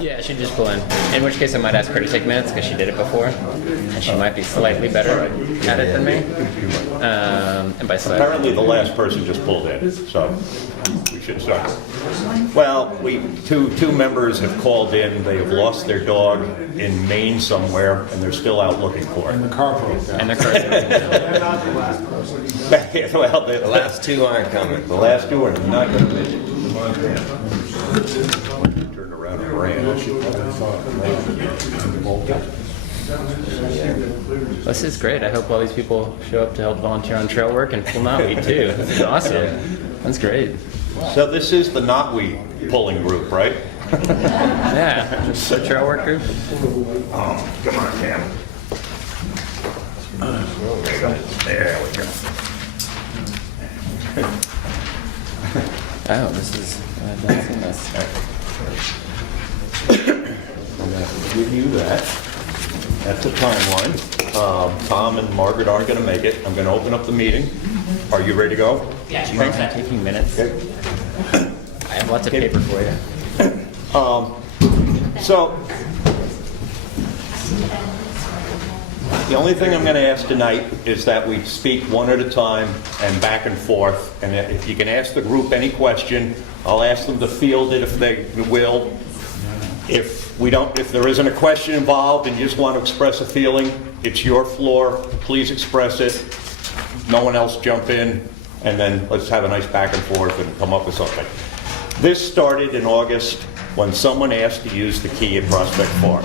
Yeah, she'd just pull in which case I might ask her to take minutes because she did it before, and she might be slightly better at it than me. And by slightly, Apparently the last person just pulled in, so we should start. Well, two members have called in. They have lost their dog in Maine somewhere, and they're still out looking for it. And the car broke down. and the car's Well, The last two aren't coming. the last two are not going to make it. Turned around and ran. This is great. I hope all these people show up to help volunteer on trail work and pull knotweed too. This is awesome. That's great. So this is the knotweed pulling group, right? Yeah, the trail work group. Oh, come on, Cam. There we go. Oh, this is. I've not seen this. I'm going to give you that. That's the timeline. Tom and Margaret aren't going to make it. I'm going to open up the meeting. Are you ready to go? Do you mind taking minutes? Okay. I have lots of paper for you. So, the only thing I'm going to ask tonight is that we speak one at a time and back and forth. And if you can ask the group any question, I'll ask them to field it if they will. If there isn't a question involved and you just want to express a feeling, it's your floor. Please express it. No one else jump in, and then let's have a nice back and forth and come up with something. This started in August when someone asked to use the key at Prospect Farm.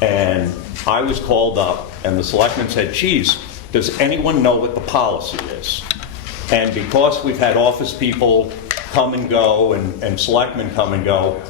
And I was called up, and the selectman said, geez, does anyone know what the policy is? And because we've had office people come and go and selectmen come and go,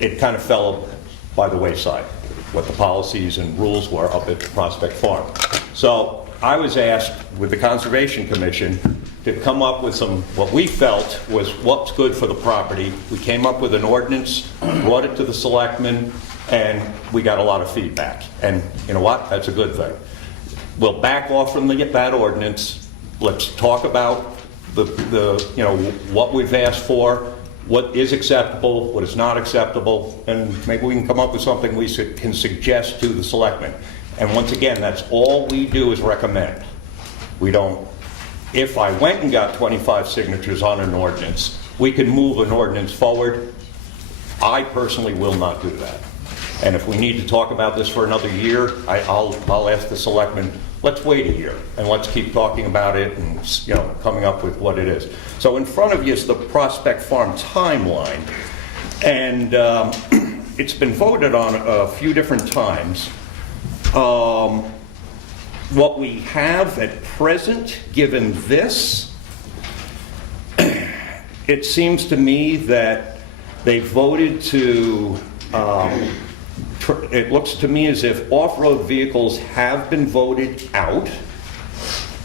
it kind of fell by the wayside, what the policies and rules were up at Prospect Farm. So I was asked with the Conservation Commission to come up with what we felt was what's good for the property. We came up with an ordinance, brought it to the selectmen, and we got a lot of feedback. And you know what? That's a good thing. We'll back off from that ordinance. Let's talk about what we've asked for, what is acceptable, what is not acceptable, and maybe we can come up with something we can suggest to the selectmen. And once again, that's all we do is recommend. We don't, if I went and got 25 signatures on an ordinance, we can move an ordinance forward. I personally will not do that. And if we need to talk about this for another year, I'll ask the selectmen, let's wait a year and let's keep talking about it and coming up with what it is. So in front of you is the Prospect Farm timeline. And it's been voted on a few different times. What we have at present, given this, it seems to me that they voted to, it looks to me as if off-road vehicles have been voted out.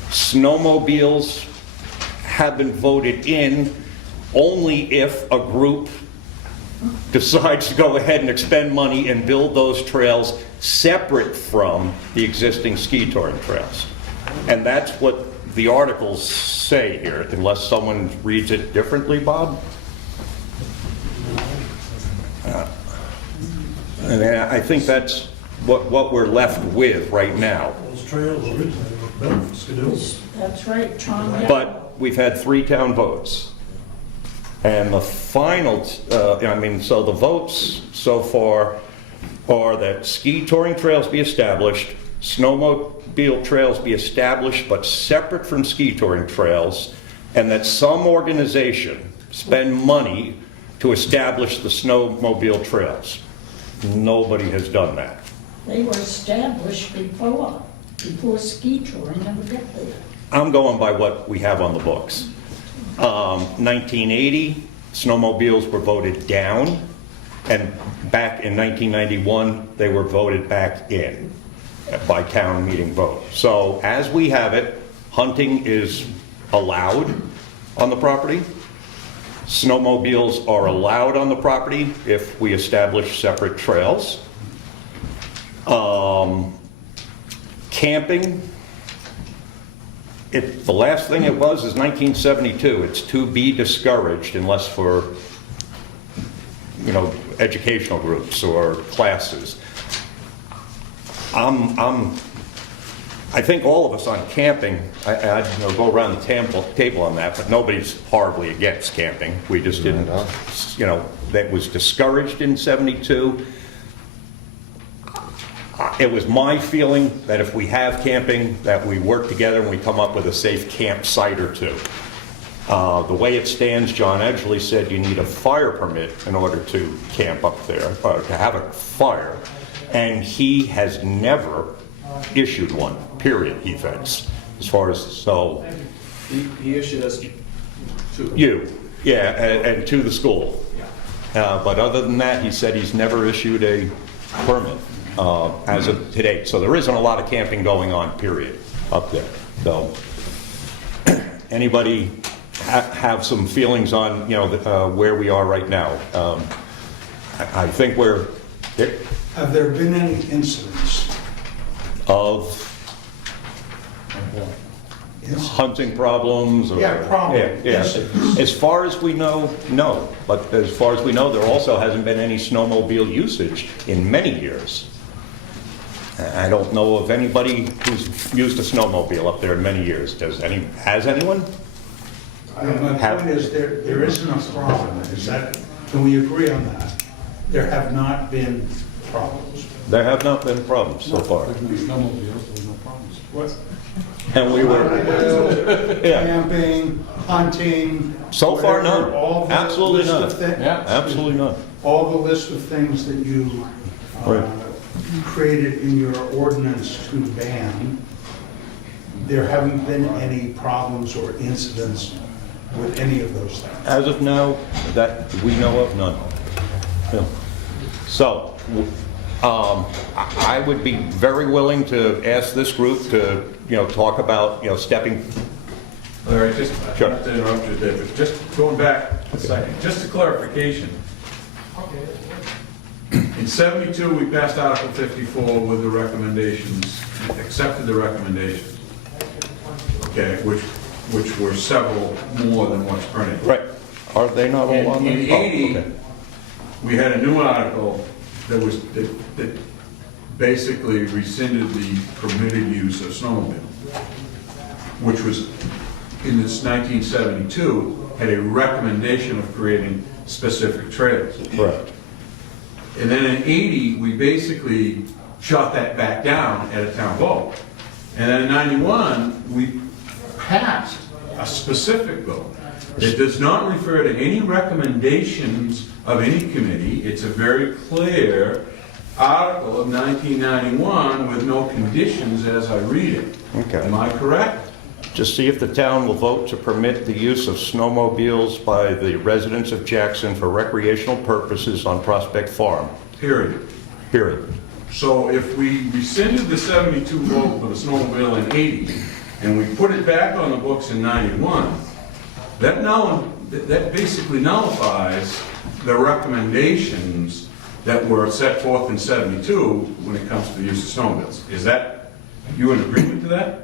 Snowmobiles have been voted in only if a group decides to go ahead and expend money and build those trails separate from the existing ski touring trails. And that's what the articles say here, unless someone reads it differently, Bob? And I think that's what we're left with right now. Those trails originally were built for skidoos. That's right, Tom. But we've had 3 town votes. And the final, so the votes so far are that ski touring trails be established, snowmobile trails be established but separate from ski touring trails, and that some organization spend money to establish the snowmobile trails. Nobody has done that. They were established before ski touring ever got there. I'm going by what we have on the books. 1980, snowmobiles were voted down, and back in 1991, they were voted back in by town meeting vote. So as we have it, hunting is allowed on the property. Snowmobiles are allowed on the property if we establish separate trails. Camping, the last thing it was is 1972. It's to be discouraged unless for, educational groups or classes. I think all of us on camping, I go around the table on that, but nobody's horribly against camping. We just didn't, that was discouraged in '72. It was my feeling that if we have camping, that we work together and we come up with a safe campsite or two. The way it stands, John Edgley said you need a fire permit in order to camp up there, or to have a fire. And he has never issued one, period, he thinks. As far as, so. He issued us two. You, yeah, and to the school. But other than that, he said he's never issued a permit as of today. So there isn't a lot of camping going on, period, up there. So anybody have some feelings on, where we are right now? I think we're Have there been any incidents? of hunting problems? Or, Yeah, problem. Yeah. Incidents. As far as we know, no. But as far as we know, there also hasn't been any snowmobile usage in many years. I don't know of anybody who's used a snowmobile up there in many years. Has anyone? My point is, there isn't a problem. Can we agree on that? There have not been problems. There have not been problems so far. There's no snowmobiles, there's no problems. What? And we were, yeah. Camping, hunting. So far, whatever, none. all the Absolutely list of none. thi- Absolutely not. All the list of things that you Right. created in your ordinance to ban, there haven't been any problems or incidents with any of those things. As of now, that we know of, none. Yeah. So, I would be very willing to ask this group to, talk about, stepping. Larry, just, Sure. not to interrupt you there, but just going back a second, just a clarification. In '72, we passed Article 54 with the recommendations, accepted the recommendations, okay, which were several more than what's printed. Right. Are they not all on In there? '80, we had a new article that basically rescinded the permitted use of snowmobile, which was, in this 1972, had a recommendation of creating specific trails. Correct. And then in '80, we basically shot that back down at a town vote. And then in '91, we passed a specific bill that does not refer to any recommendations of any committee. It's a very clear article of 1991 with no conditions as I read it. Okay. Am I correct? Just see if the town will vote to permit the use of snowmobiles by the residents of Jackson for recreational purposes on Prospect Farm. Period. Period. So if we rescinded the 72 vote for the snowmobile in '80, and we put it back on the books in '91, that basically nullifies the recommendations that were set forth in '72 when it comes to the use of snowmobiles. Is that, you in agreement to that?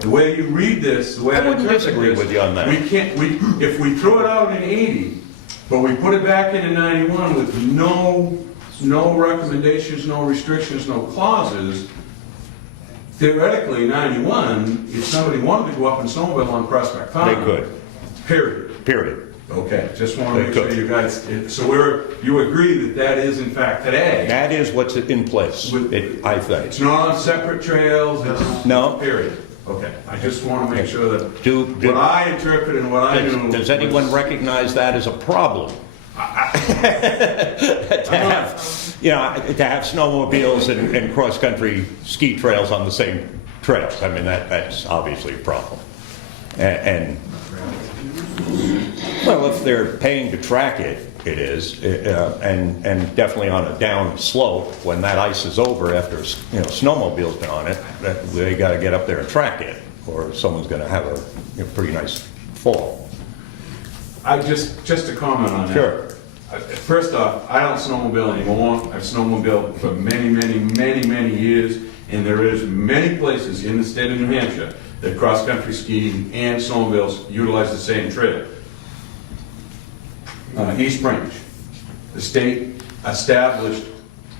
The way you read this, the way I I wouldn't interpret disagree this, with you on that. if we throw it out in '80, but we put it back in '91 with no recommendations, no restrictions, no clauses, theoretically, in '91, if somebody wanted to go up and snowmobile on Prospect Farm, They could. Period. Period. Okay, just want to They make sure could. you guys, so you agree that is in fact today. That is what's in place, I think. It's not on separate trails, it's. No. Period. Okay, I just want to make sure that Do- what I interpret and what I knew. Does anyone was- recognize that as a problem? To have snowmobiles and cross-country ski trails on the same trails. I mean, that's obviously a problem. And well, if they're paying to track it, it is, and definitely on a down slope, when that ice is over after, snowmobile's been on it, they got to get up there and track it, or someone's going to have a pretty nice fall. I just to comment on that. Sure. First off, I don't snowmobile anymore. I've snowmobiled for many years, and there is many places in the state of New Hampshire that cross-country skiing and snowmobiles utilize the same trail. East Branch, the state established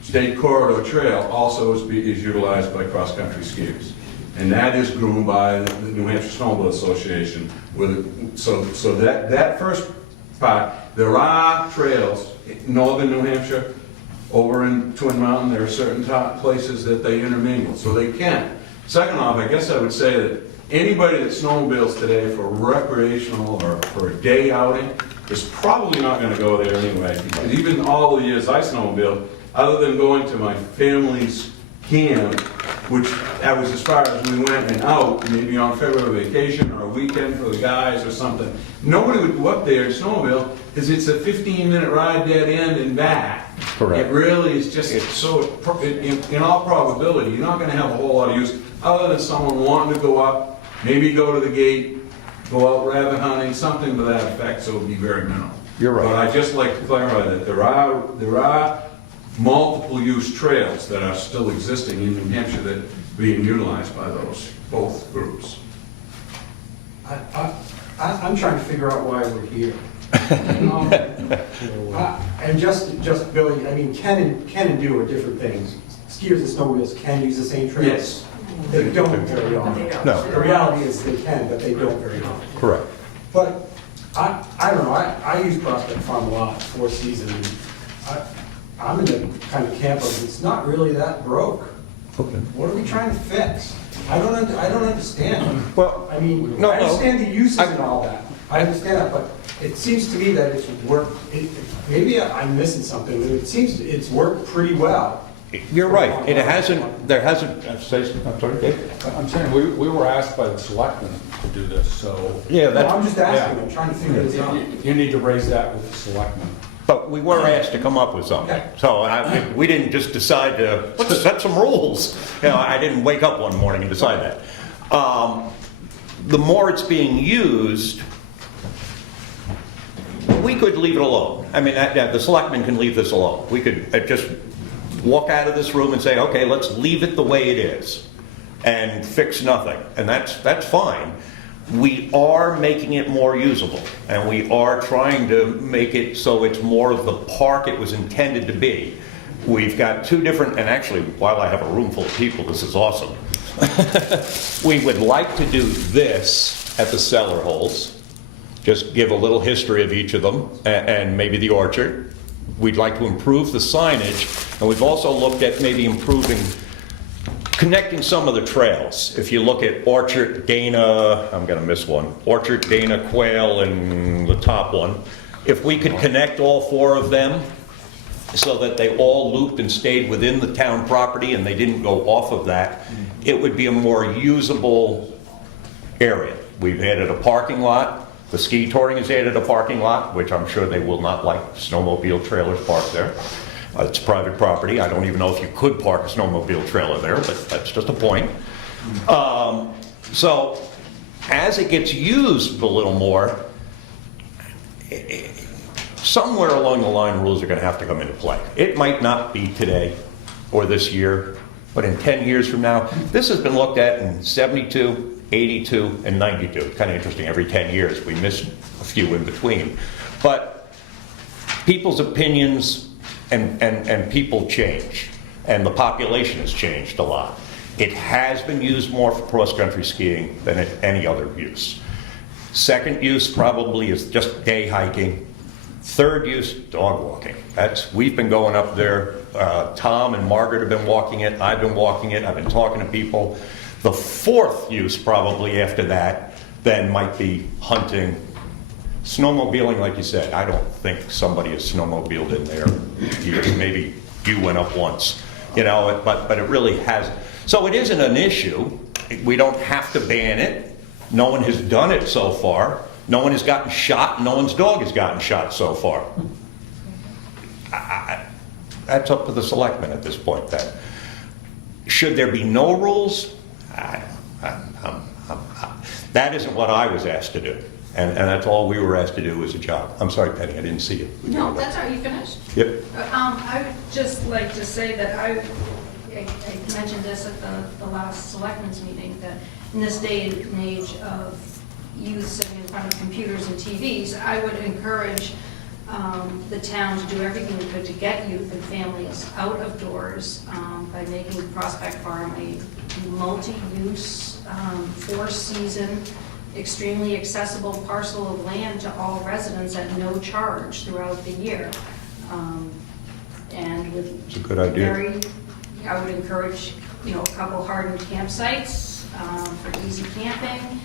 state corridor trail also is utilized by cross-country skiers. And that is groomed by the New Hampshire Snowmobile Association. So that first part, there are trails in northern New Hampshire, over in Twin Mountain, there are certain places that they intermingle, so they can. Second off, I guess I would say that anybody that snowmobiles today for recreational or for a day outing is probably not gonna go there anyway. Because even all the years I snowmobiled, other than going to my family's camp, which that was as far as we went and out, maybe on February vacation or a weekend for the guys or something, nobody would go up there and snowmobile because it's a 15-minute ride dead end and back. Correct. It really is just so, in all probability, you're not gonna have a whole lot of use other than someone wanting to go up, maybe go to the gate, go out rabbit hunting, something to that effect, so it would be very minimal. You're right. But I'd just like to clarify that there are multiple use trails that are still existing in New Hampshire that are being utilized by those, both groups. I'm trying to figure out why we're here. And just Billy, I mean, can and do are different things. Skiers and snowmobiles can use the same trails. Yes. They don't very often. No. The reality is they can, but they don't very often. Correct. But I don't know, I use Prospect Farm a lot, Four Seasons. I'm in the kind of camp of, it's not really that broke. Okay. What are we trying to fix? I don't understand. Well, I mean, no, I understand the uses I- and all that. I understand that, but it seems to me that it's worked, maybe I'm missing something, but it seems it's worked pretty well. You're right. It hasn't, there hasn't, I'm sorry, Dave? I'm saying, we were asked by the selectmen to do this, so. Yeah, No, I'm just asking, Yeah. I'm trying to figure this out. You need to raise that with the selectmen. But we were asked to come up with something. Okay. So we didn't just decide to, let's set some rules. You know, I didn't wake up one morning and decide that. The more it's being used, we could leave it alone. I mean, the selectmen can leave this alone. We could just walk out of this room and say, okay, let's leave it the way it is and fix nothing. And that's fine. We are making it more usable, and we are trying to make it so it's more of the park it was intended to be. We've got two different, and actually, while I have a room full of people, this is awesome. We would like to do this at the cellar holes, just give a little history of each of them, and maybe the orchard. We'd like to improve the signage, and we've also looked at maybe improving, connecting some of the trails. If you look at Orchard, Dana, I'm going to miss one, Orchard, Dana, Quail, and the top one, if we could connect all four of them so that they all looped and stayed within the town property and they didn't go off of that, it would be a more usable area. We've added a parking lot. The ski touring has added a parking lot, which I'm sure they will not like snowmobile trailers parked there. It's private property. I don't even know if you could park a snowmobile trailer there, but that's just a point. So as it gets used a little more, somewhere along the line, rules are going to have to come into play. It might not be today or this year, but in 10 years from now. This has been looked at in 72, 82, and 92. It's kind of interesting. Every 10 years, we miss a few in between. But people's opinions and people change, and the population has changed a lot. It has been used more for cross-country skiing than any other use. Second use probably is just day hiking. Third use, dog walking. We've been going up there. Tom and Margaret have been walking it. I've been walking it. I've been talking to people. The fourth use probably after that then might be hunting. Snowmobiling, like you said, I don't think somebody has snowmobiled in there years. Maybe you went up once, you know, but it really hasn't. So it isn't an issue. We don't have to ban it. No one has done it so far. No one has gotten shot. No one's dog has gotten shot so far. That's up to the selectmen at this point then. Should there be no rules? That isn't what I was asked to do. And that's all we were asked to do as a job. I'm sorry, Penny, I didn't see you. No, that's all right, you finished? Yep. I would just like to say that I mentioned this at the last selectmen's meeting, that in this day and age of youth sitting in front of computers and TVs, I would encourage the town to do everything we could to get youth and families out of doors by making Prospect Farm a multi-use, four-season, extremely accessible parcel of land to all residents at no charge throughout the year. And with It's a good idea. I would encourage, a couple hardened campsites for easy camping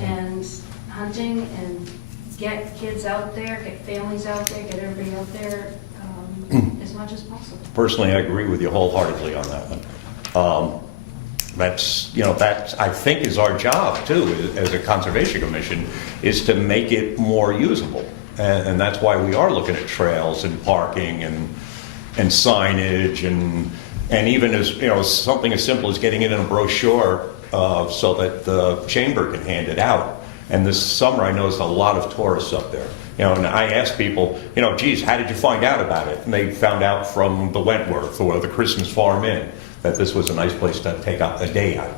and hunting, and get kids out there, get families out there, get everybody out there as much as possible. Personally, I agree with you wholeheartedly on that one. That's, I think, is our job too, as a Conservation Commission, is to make it more usable. And that's why we are looking at trails and parking and signage and even as, something as simple as getting it in a brochure so that the chamber can hand it out. And this summer, I noticed a lot of tourists up there. And I asked people, geez, how did you find out about it? And they found out from the Wentworth or the Christmas Farm Inn that this was a nice place to take out a day hike.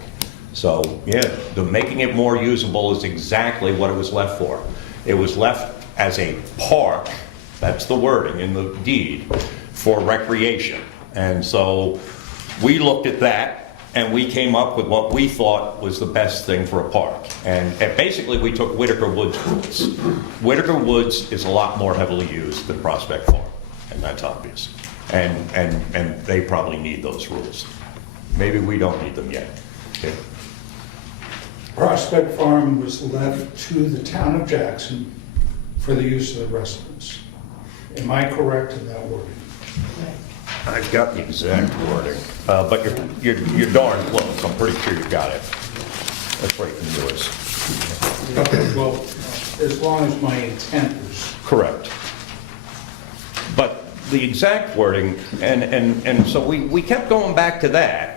So, yeah, making it more usable is exactly what it was left for. It was left as a park, that's the wording in the deed, for recreation. And so we looked at that, and we came up with what we thought was the best thing for a park. And basically, we took Whitaker Woods rules. Whitaker Woods is a lot more heavily used than Prospect Farm, and that's obvious. And they probably need those rules. Maybe we don't need them yet. Okay. Prospect Farm was left to the town of Jackson for the use of the residents. Am I correct in that wording? I've got the exact wording, but you're darn close. I'm pretty sure you got it. That's right in yours. Okay, well, as long as my intent was Correct. But the exact wording, and so we kept going back to that.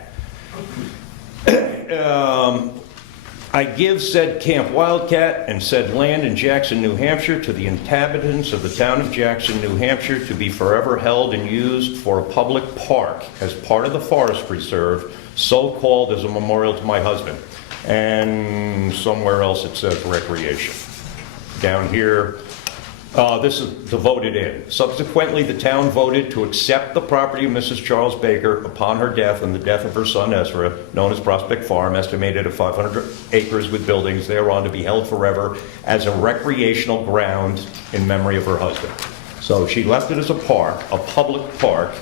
I give said Camp Wildcat and said land in Jackson, New Hampshire to the inhabitants of the town of Jackson, New Hampshire to be forever held and used for a public park as part of the forest reserve, so called as a memorial to my husband. And somewhere else it says recreation. Down here, this is the voted in. Subsequently, the town voted to accept the property of Mrs. Charles Baker upon her death and the death of her son Ezra, known as Prospect Farm, estimated at 500 acres with buildings thereon to be held forever as a recreational ground in memory of her husband. So she left it as a park, a public park,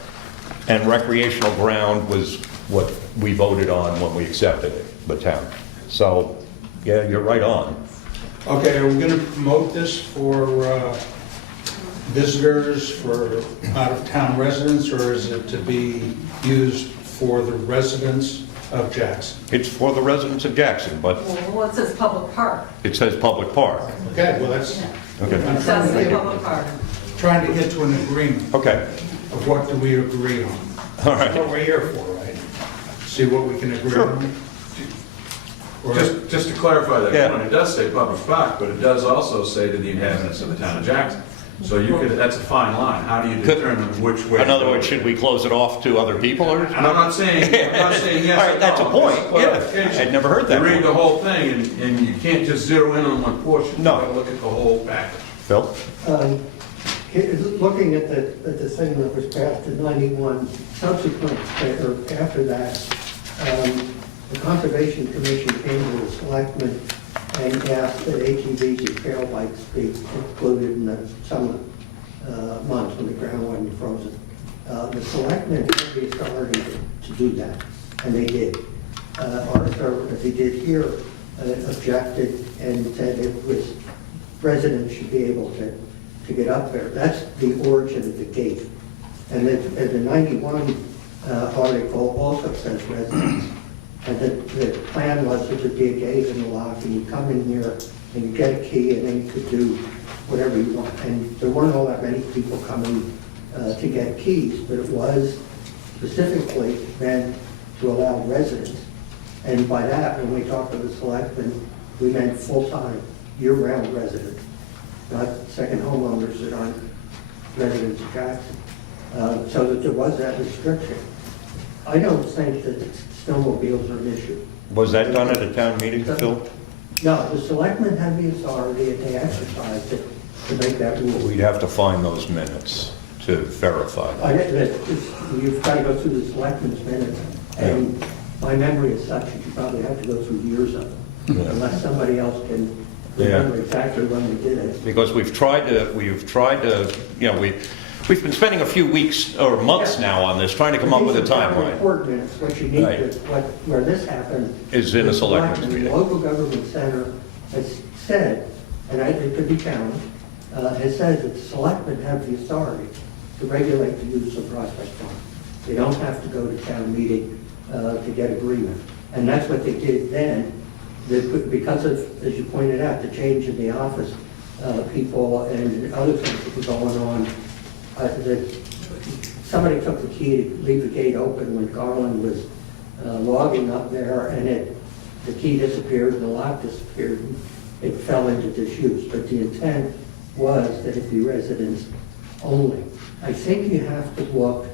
and recreational ground was what we voted on when we accepted it, the town. So, yeah, you're right on. Okay, are we going to promote this for visitors, for out-of-town residents, or is it to be used for the residents of Jackson? It's for the residents of Jackson, but Well, it says public park. it says public park. Okay, well, that's, Okay. I'm It does say trying public park. to get to an agreement Okay. of what do we agree on. All That's right. what we're here for, right? See what we can agree Sure. on. Or- Just to clarify that Yeah. point, it does say public park, but it does also say to the inhabitants of the town of Jackson. So you could, that's a fine line. How do you determine which way? In other words, should we close it off to other people or? And I'm not saying yes All or right, that's a no, point. just Yeah, clarification. I'd never heard that You read one. the whole thing and you can't just zero in on one portion. No. You gotta look at the whole package. Phil? Looking at the thing that was passed in 91, subsequent, or after that, the Conservation Commission came to the selectmen and asked that ATVs and trail bikes be included in the summer months when the ground wasn't frozen. The selectmen had the authority to do that, and they did. Arthur, as he did here, objected and said it was, residents should be able to get up there. That's the origin of the gate. And the 91 article also says residents. And the plan was there would be a gate in the lock, and you come in here and you get a key, and then you could do whatever you want. And there weren't all that many people coming to get keys, but it was specifically meant to allow residents. And by that, when we talked to the selectmen, we meant full-time, year-round residents, not second homeowners that aren't residents of Jackson. So that there was that restriction. I don't think that snowmobiles are an issue. Was that done at a town meeting, Phil? No, the selectmen have the authority and they exercised it. to make that rule. We'd have to find those minutes to verify that. You've got to go through the selectmen's minutes, and my memory is such that you probably have to go through years of them, Yeah. unless somebody else can Yeah. remember exactly when we did it. Because we've tried to, you know, we've been spending a few weeks or months now on this, trying to come up with a These are town timeline. report minutes. What you need Right. to, where this happened. Is in a the selectmen's selectmen, meeting. The local government center has said, and it could be challenged, has said that the selectmen have the authority to regulate the use of Prospect Farm. They don't have to go to town meeting to get agreement. And that's what they did then. Because of, as you pointed out, the change in the office people and other things that were going on, that somebody took the key to leave the gate open when Garland was logging up there, and the key disappeared and the lock disappeared, and it fell into disuse. But the intent was that it be residents only. I think you have to look,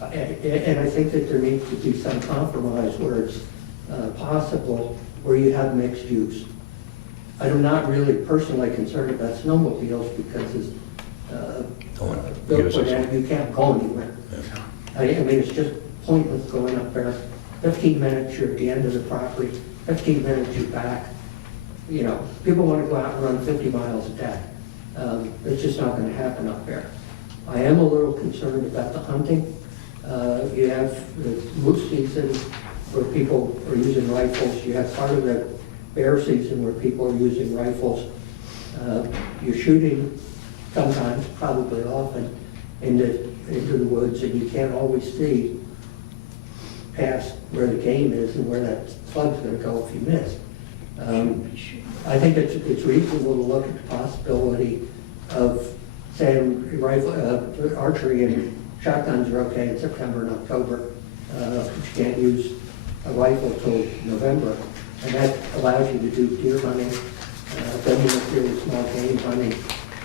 and I think that there needs to be some compromise where it's possible, where you have mixed use. I'm not really personally concerned about snowmobiles because as Bill pointed out, you can't go anywhere. I mean, it's just pointless going up there. 15 minutes, you're at the end of the property. 15 minutes, you're back. You know, people want to go out and run 50 miles a day. It's just not going to happen up there. I am a little concerned about the hunting. You have the moose season where people are using rifles. You have part of the bear season where people are using rifles. You're shooting sometimes, probably often, into the woods, and you can't always see past where the game is and where that slug's going to go if you miss. I think it's reasonable to look at the possibility of saying rifle, archery and shotguns are okay in September and October, but you can't use a rifle till November, and that allows you to do deer hunting, then you can do small game hunting.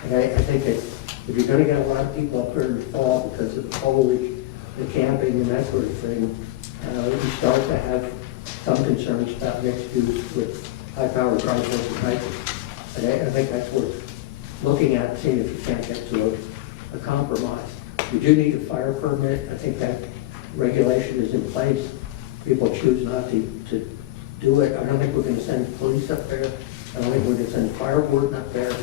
And I think that if you're going to get a lot of people up here in the fall because of the foliage, the camping and that sort of thing, you start to have some concerns about mixed use with high-powered rifles and rifles. And I think that's worth looking at, seeing if you can't get to a compromise. You do need a fire permit. I think that regulation is in place. People choose not to do it. I don't think we're going to send police up there. I don't think we're going to send fire warden up there.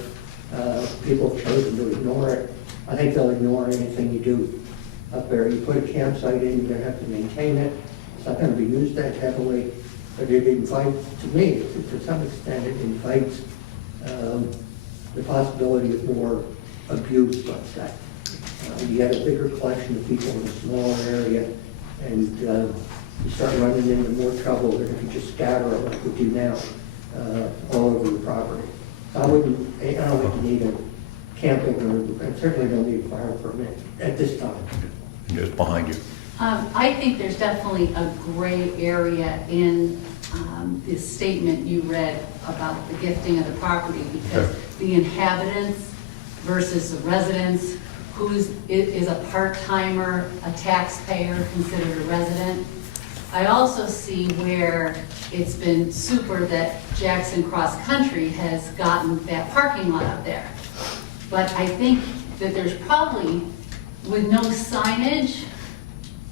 People have chosen to ignore it. I think they'll ignore anything you do up there. You put a campsite in, you're going to have to maintain it. It's not going to be used that heavily, but it invites, to me, to some extent, it invites the possibility of more abuse, let's say. You get a bigger collection of people in a smaller area, and you start running into more trouble than if you just scatter it like we do now all over the property. I don't think you need a camping, or I certainly don't need a fire permit at this time. Just behind you. I think there's definitely a gray area in this statement you read about the gifting of the property, because the inhabitants versus the residents, who is a part-timer, a taxpayer, considered a resident. I also see where it's been super that Jackson Cross Country has gotten that parking lot up there. But I think that there's probably, with no signage,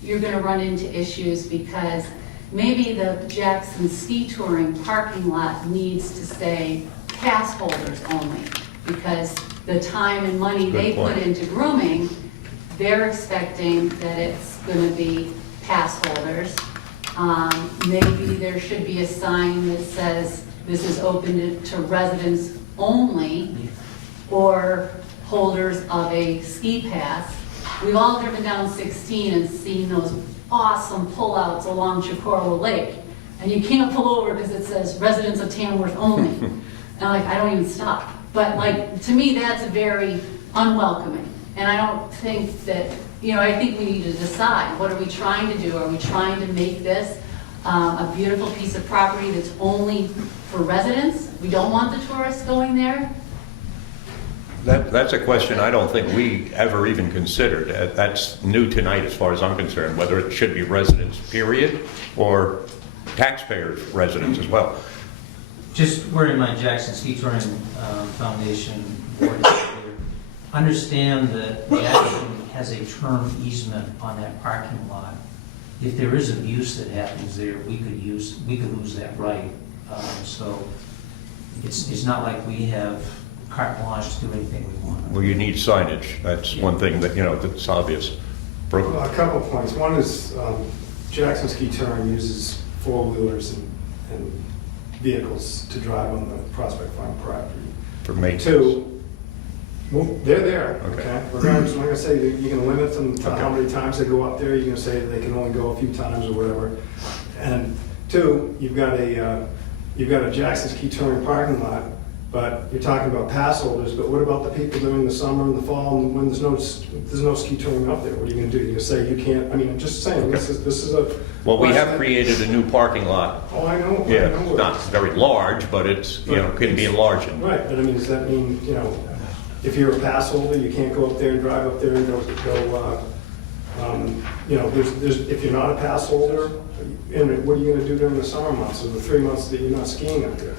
you're gonna run into issues, because maybe the Jackson Ski Touring parking lot needs to say pass holders only, because the time and money they put into grooming, they're expecting that it's gonna be pass holders. Maybe there should be a sign that says this is open to residents only, or holders of a ski pass. We've all driven down 16 and seen those awesome pullouts along Chicora Lake, and you can't pull over because it says residents of Tamworth only. And I don't even stop. But to me, that's very unwelcoming. And I don't think that, I think we need to decide, what are we trying to do? Are we trying to make this a beautiful piece of property that's only for residents? We don't want the tourists going there? That's a question I don't think we ever even considered. That's new tonight as far as I'm concerned, whether it should be residents, period, or taxpayers, residents as well. Just we're in my Jackson Ski Touring Foundation board understand that the action has a term easement on that parking lot. If there is abuse that happens there, we could lose that right. So it's not like we have carte blanche to do anything we want. Well, you need signage. That's one thing that, that's obvious. Brooke? Well, a couple of points. One is Jackson Ski Touring uses four-wheelers and vehicles to drive on the Prospect Farm property. For maintenance. Two, well, they're there, Okay. okay? We're going to say that you're going to limit them to how Okay. many times they go up there. You're going to say that they can only go a few times or whatever. And two, you've got a Jackson Ski Touring parking lot, but you're talking about pass holders, but what about the people during the summer and the fall and when there's no ski touring up there? What are you going to do? You're going to say you can't, I mean, I'm just saying, this is a... Well, we have question. created a new parking lot. Oh, I know. Yeah, I know. it's not very large, but it's, can be enlarged. Right, but I mean, does that mean, if you're a pass holder, you can't go up there and drive up there and go if you're not a pass holder, and what are you gonna do during the summer months, or the 3 months that you're not skiing up there?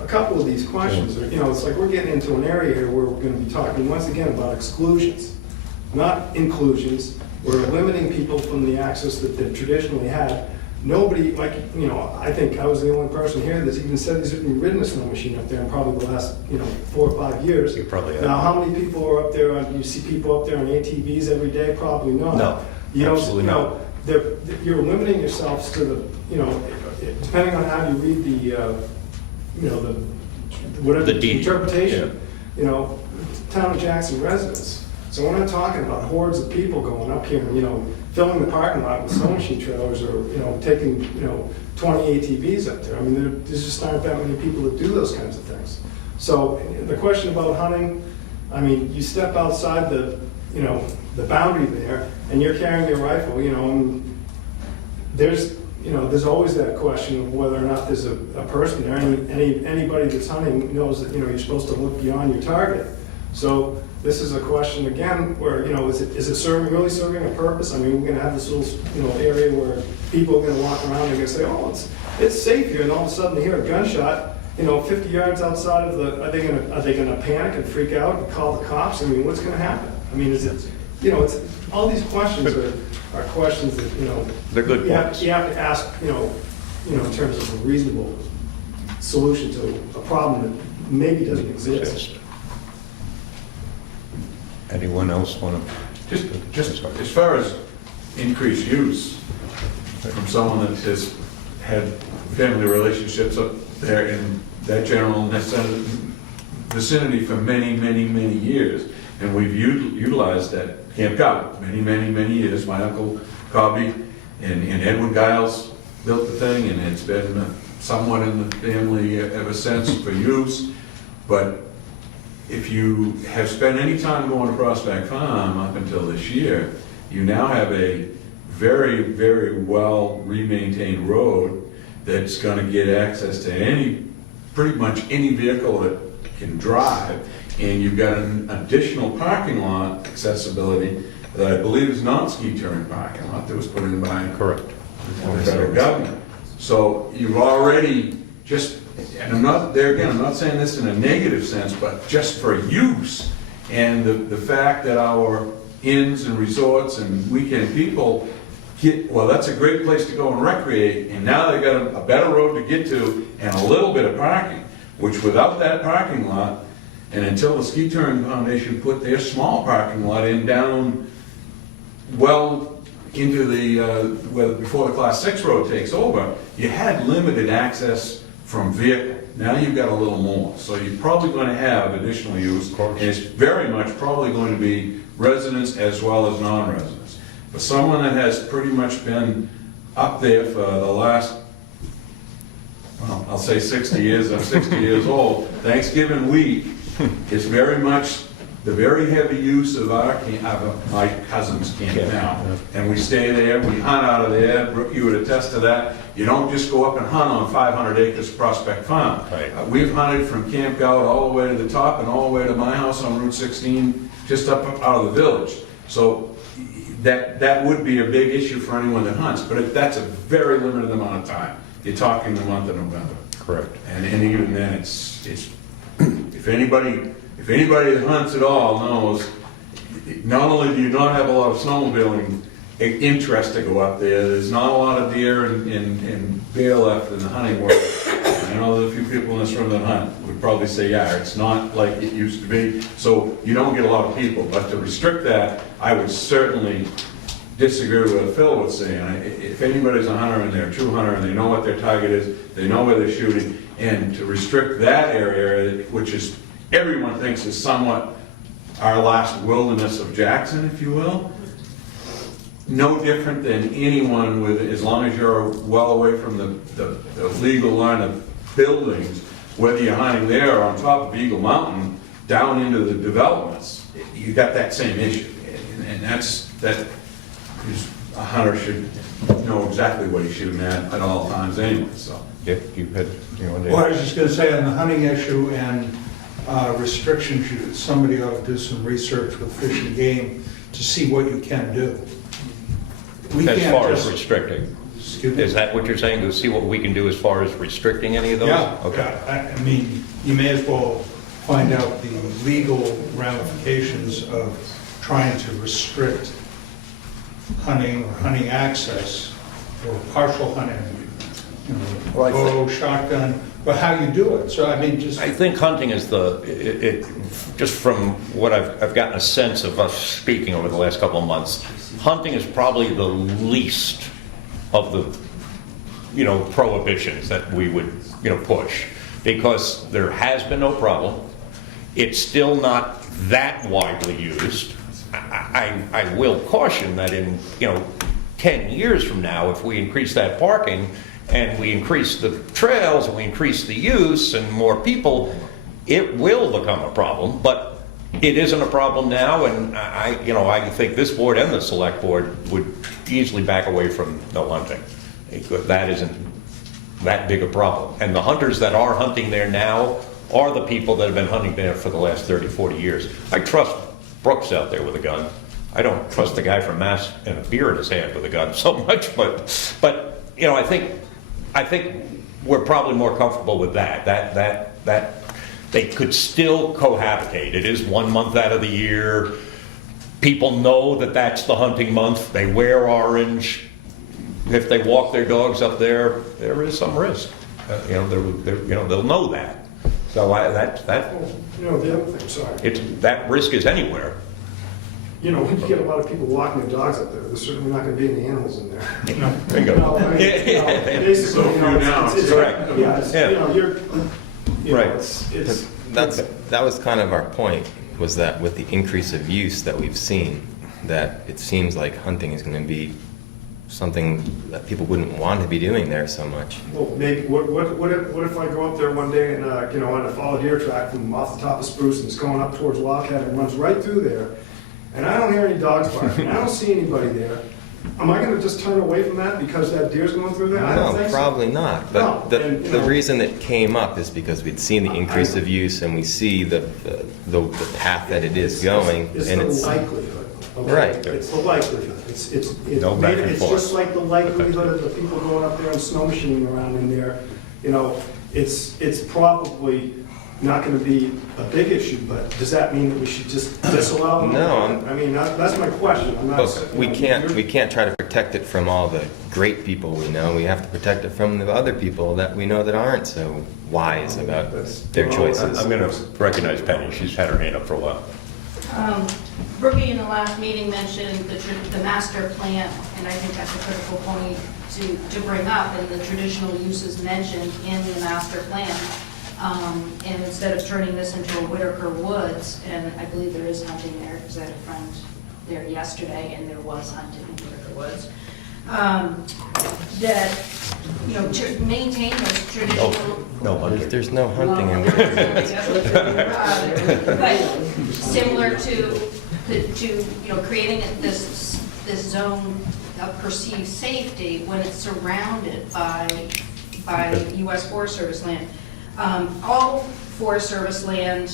A couple of these questions are, it's like we're getting into an area here where we're gonna be talking once again about exclusions, not inclusions. We're limiting people from the access that they've traditionally had. Nobody, I think I was the only person here that's even said there's even ridden a snow machine up there in probably the last, 4 or 5 years. You probably have. Now, how many people are up there, you see people up there on ATVs every day? Probably not. No, absolutely not. You're limiting yourselves to the, depending on how you read The deed. interpretation, town of Jackson residents. So we're not talking about hordes of people going up here and, filling the parking lot with snow machine trailers or, taking, 20 ATVs up there. I mean, there's just aren't that many people that do those kinds of things. So the question about hunting, I mean, you step outside the boundary there and you're carrying your rifle, and there's always that question of whether or not there's a person there. Anybody that's hunting knows that, you're supposed to look beyond your target. So this is a question again where, is it really serving a purpose? I mean, we're gonna have this little, area where people are gonna walk around and they're gonna say, oh, it's safe here, and all of a sudden they hear a gunshot, 50 yards outside of are they gonna panic and freak out and call the cops? I mean, what's gonna happen? I mean, it's all these questions are questions that, They're good points. you have to ask, in terms of a reasonable solution to a problem that maybe doesn't exist. Anyone else want to? Just as far as increased use from someone that has had family relationships up there in that general vicinity for many, many, many years, and we've utilized that Camp Cobb many, many, many years. My uncle Cobby and Edwin Giles built the thing, and it's been somewhat in the family ever since for use. But if you have spent any time going to Prospect Farm up until this year, you now have a very, very well re-maintained road that's going to get access to pretty much any vehicle that can drive, and you've got an additional parking lot accessibility that I believe is not ski touring parking lot that was put in by Correct. the federal government. So you've already and I'm not saying this in a negative sense, but just for use, and the fact that our inns and resorts and weekend people that's a great place to go and recreate, and now they've got a better road to get to and a little bit of parking, which without that parking lot, and until the Ski Touring Foundation put their small parking lot in down well into before the Class 6 road takes over, you had limited access from vehicle. Now you've got a little more. So you're probably going to have additional use, and it's very much probably going to be residents as well as non-residents. For someone that has pretty much been up there for the last, well, I'll say 60 years, I'm 60 years old, Thanksgiving week is very much the very heavy use of my cousin's camp now. And we stay there, we hunt out of there. Brooke, you would attest to that. You don't just go up and hunt on 500 acres of Prospect Farm. Right. We've hunted from Camp Gout all the way to the top and all the way to my house on Route 16, just up out of the village. So that would be a big issue for anyone that hunts, but that's a very limited amount of time. You're talking the month of November. Correct. And even then, it's if anybody if anybody that hunts at all knows, not only do you not have a lot of snowmobiling interest to go up there, there's not a lot of deer and bear left in the hunting world. I know that a few people in this room that hunt would probably say, yeah, it's not like it used to be, so you don't get a lot of people. But to restrict that, I would certainly disagree with what Phil was saying. If anybody's a hunter and they're a true hunter and they know what their target is, they know where they're shooting, and to restrict that area, which is, everyone thinks is somewhat our last wilderness of Jackson, if you will, no different than anyone with, as long as you're well away from the legal line of buildings, whether you're hunting there or on top of Eagle Mountain, down into the developments, you got that same issue. And that is, a hunter should know exactly what he should have at all times anyway, so. Yeah, you had, you wanted to- Well, I was just going to say on the hunting issue and restrictions, somebody ought to do some research with Fish and Game to see what you can do. We As can't far as just- restricting, Excuse me? is that what you're saying, to see what we can do as far as restricting any of those? Yeah, Okay. I mean, you may as well find out the legal ramifications of trying to restrict hunting or hunting access or partial hunting, you know, bow, shotgun, but how you do it. So I mean, just. I think hunting is just from what I've gotten a sense of us speaking over the last couple of months, hunting is probably the least of the, prohibitions that we would, push, because there has been no problem. It's still not that widely used. I will caution that in, 10 years from now, if we increase that parking and we increase the trails and we increase the use and more people, it will become a problem, but it isn't a problem now, and I think this board and the select board would easily back away from no hunting. That isn't that big a problem. And the hunters that are hunting there now are the people that have been hunting there for the last 30, 40 years. I trust Brooks out there with a gun. I don't trust the guy from Mass and a beer in his hand with a gun so much, but I think we're probably more comfortable with that they could still cohabitate. It is 1 month out of the year. People know that that's the hunting month. They wear orange. If they walk their dogs up there, there is some risk. They'll know that. So The other thing, sorry. That risk is anywhere. When you get a lot of people walking their dogs up there, there's certainly not going to be any animals in there. Bingo. Basically, So few now. it's Correct. Yeah, it's, Yeah. Right. It's That was kind of our point, was that with the increase of use that we've seen, that it seems like hunting is going to be something that people wouldn't want to be doing there so much. Well, maybe, what if I go up there one day and, on a follow deer track from off the top of Spruce and it's going up towards Wildcat and runs right through there, and I don't hear any dogs barking, I don't see anybody there. Am I going to just turn away from that because that deer's going through there? I don't No, think so. probably not. But the reason it came up is because we'd seen the increase of use and we see the path that it is going. It's and the it's likelihood. Okay? Right. It's the likelihood. It's No back and it's forth. just like the likelihood of the people going up there and snow machining around in there. It's probably not going to be a big issue, but does that mean that we should just disallow them? No, I mean, that's my question. I'm not. But we can't try to protect it from all the great people we know. We have to protect it from the other people that we know that aren't so wise about their choices. I'm going to recognize Penny. She's had her hand up for a while. Brookie in the last meeting mentioned the master plan, and I think that's a critical point to bring up, and the traditional uses mentioned in the master plan. And instead of turning this into a Whitaker Woods, and I believe there is hunting there, because I had a friend there yesterday, and there was hunting in Whitaker Woods, that, to maintain those traditional... No hunting. There's no hunting in But similar to creating this zone of perceived safety when it's surrounded by U.S. Forest Service land. All Forest Service land,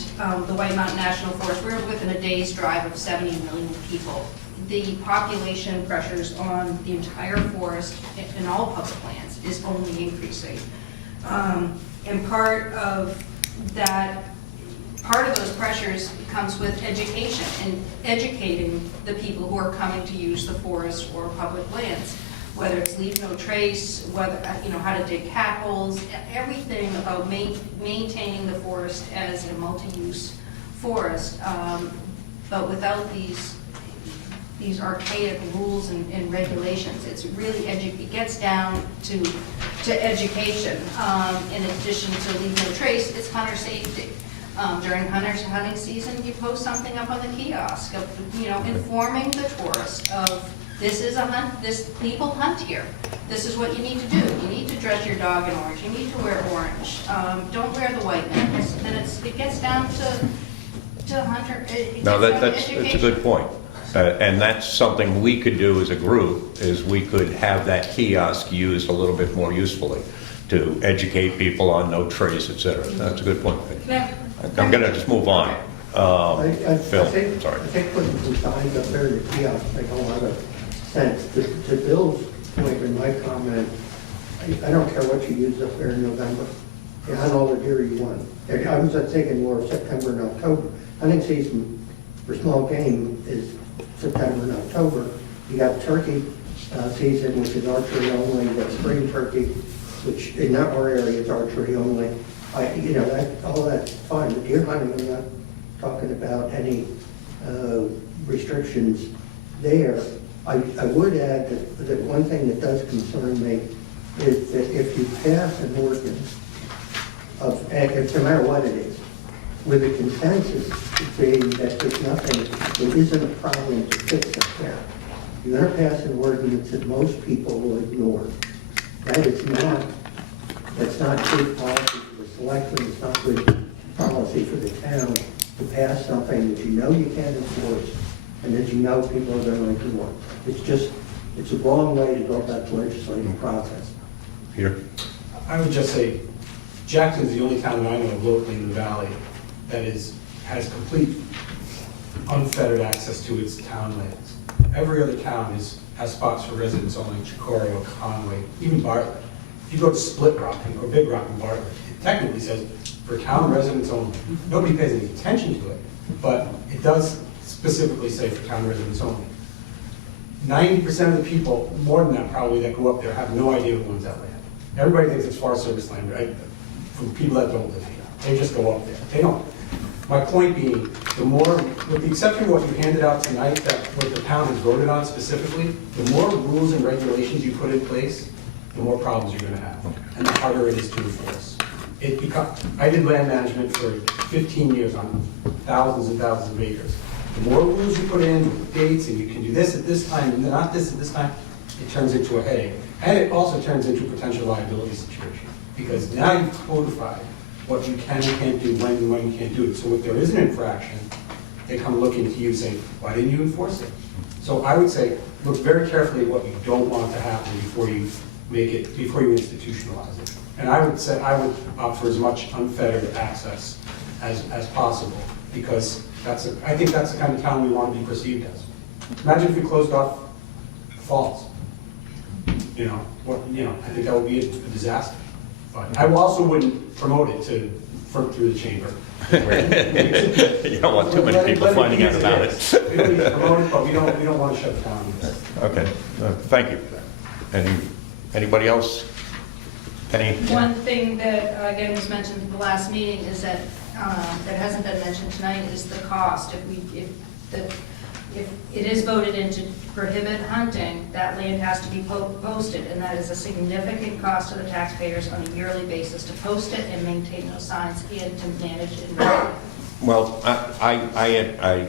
the White Mountain National Forest, we're within a day's drive of 70 million people. The population pressures on the entire forest and all public lands is only increasing. And part of that part of those pressures comes with education and educating the people who are coming to use the forest or public lands, whether it's leave no trace, whether, how to dig cat holes, everything about maintaining the forest as a multi-use forest. But without these archaic rules and regulations, it's really, it gets down to education. In addition to leave no trace, it's hunter safety. During hunting season, you post something up on the kiosk, of, informing the tourist of, this is a hunt, people hunt here. This is what you need to do. You need to dress your dog in orange. You need to wear orange. Don't wear the white mittens. And it gets down to hunter. No, that's a good point. And that's something we could do as a group, is we could have that kiosk used a little bit more usefully to educate people on no trace, et cetera. That's a good point. I'm going to just move on. Phil, sorry. I think putting some signs up there in the kiosk make a lot of sense. To Bill's point in my comment, I don't care what you use up there in November. You hunt all the deer you want. I was thinking more of September and October. Hunting season for small game is September and October. You got turkey season, which is archery only. You got spring turkey, which in our area is archery only. All that's fine. But deer hunting, I'm not talking about any restrictions there. I would add that one thing that does concern me is that if you pass an ordinance and no matter what it is, with a consensus being that there's nothing, there isn't a problem to fix it there, you're going to pass an ordinance that most people will ignore. That's not good policy for the selectmen, it's not good policy for the town to pass something that you know you can't enforce and that you know people are going to ignore. It's a wrong way to go about the legislative process. Peter? I would just say, Jackson is the only town that I know of locally in the valley that has complete unfettered access to its town lands. Every other town has spots for residents only, Chocorua, Conway, even Bartlett. If you go to Split Rock or Big Rock in Bartlett, it technically says for town residents only. Nobody pays any attention to it, but it does specifically say for town residents only. 90% of the people, more than that probably, that go up there have no idea who owns that land. Everybody thinks it's Forest Service land, right? From people that don't live here. They just go up there. They don't. My point being, the more, with the exception of what you handed out tonight, that what the town has voted on specifically, the more rules and regulations you put in place, the more problems you're going to have, and the harder it is to enforce. I did land management for 15 years on thousands and thousands of acres. The more rules you put in, with dates, and you can do this at this time, and not this at this time, it turns into a headache. And it also turns into a potential liability situation, because now you've codified what you can and can't do, when and when you can't do it. So if there is an infraction, they come looking to you saying, why didn't you enforce it? So I would say, look very carefully at what you don't want to happen before you institutionalize it. And I would say, I would opt for as much unfettered access as possible, because I think that's the kind of town we want to be perceived as. Imagine if we closed off Falls. I think that would be a disaster. But I also wouldn't promote it through the chamber. You don't want too many people finding out about it. We don't need to promote it, but we don't want to shut it down. Okay, thank you. Anybody else? Penny? One thing that, again, was mentioned at the last meeting is that hasn't been mentioned tonight is the cost. If it is voted in to prohibit hunting, that land has to be posted, and that is a significant cost to the taxpayers on a yearly basis to post it and maintain those signs and to manage it. Well, I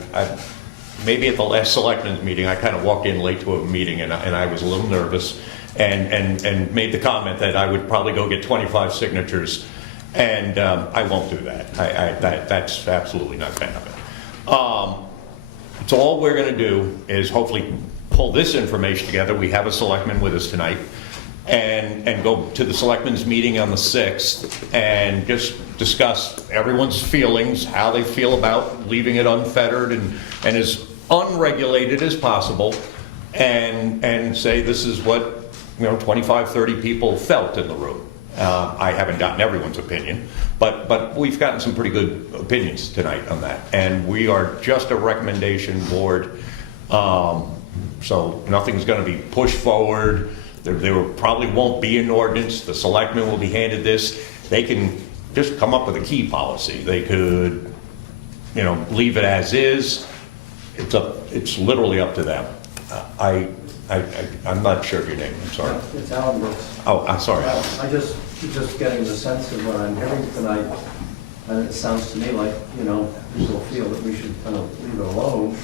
maybe at the last selectmen's meeting, I kind of walked in late to a meeting, and I was a little nervous, and made the comment that I would probably go get 25 signatures, and I won't do that. That's absolutely not going to happen. So all we're going to do is hopefully pull this information together. We have a selectman with us tonight, and go to the selectmen's meeting on the 6th and just discuss everyone's feelings, how they feel about leaving it unfettered and as unregulated as possible, and say this is what 25, 30 people felt in the room. I haven't gotten everyone's opinion, but we've gotten some pretty good opinions tonight on that. And we are just a recommendation board, so nothing's going to be pushed forward. There probably won't be an ordinance. The selectmen will be handed this. They can just come up with a key policy. They could, leave it as is. It's literally up to them. I'm not sure of your name, I'm sorry. It's Alan Brooks. Oh, I'm sorry, Alan. Just getting the sense of what I'm hearing tonight, and it sounds to me like, you still feel that we should kind of leave it alone.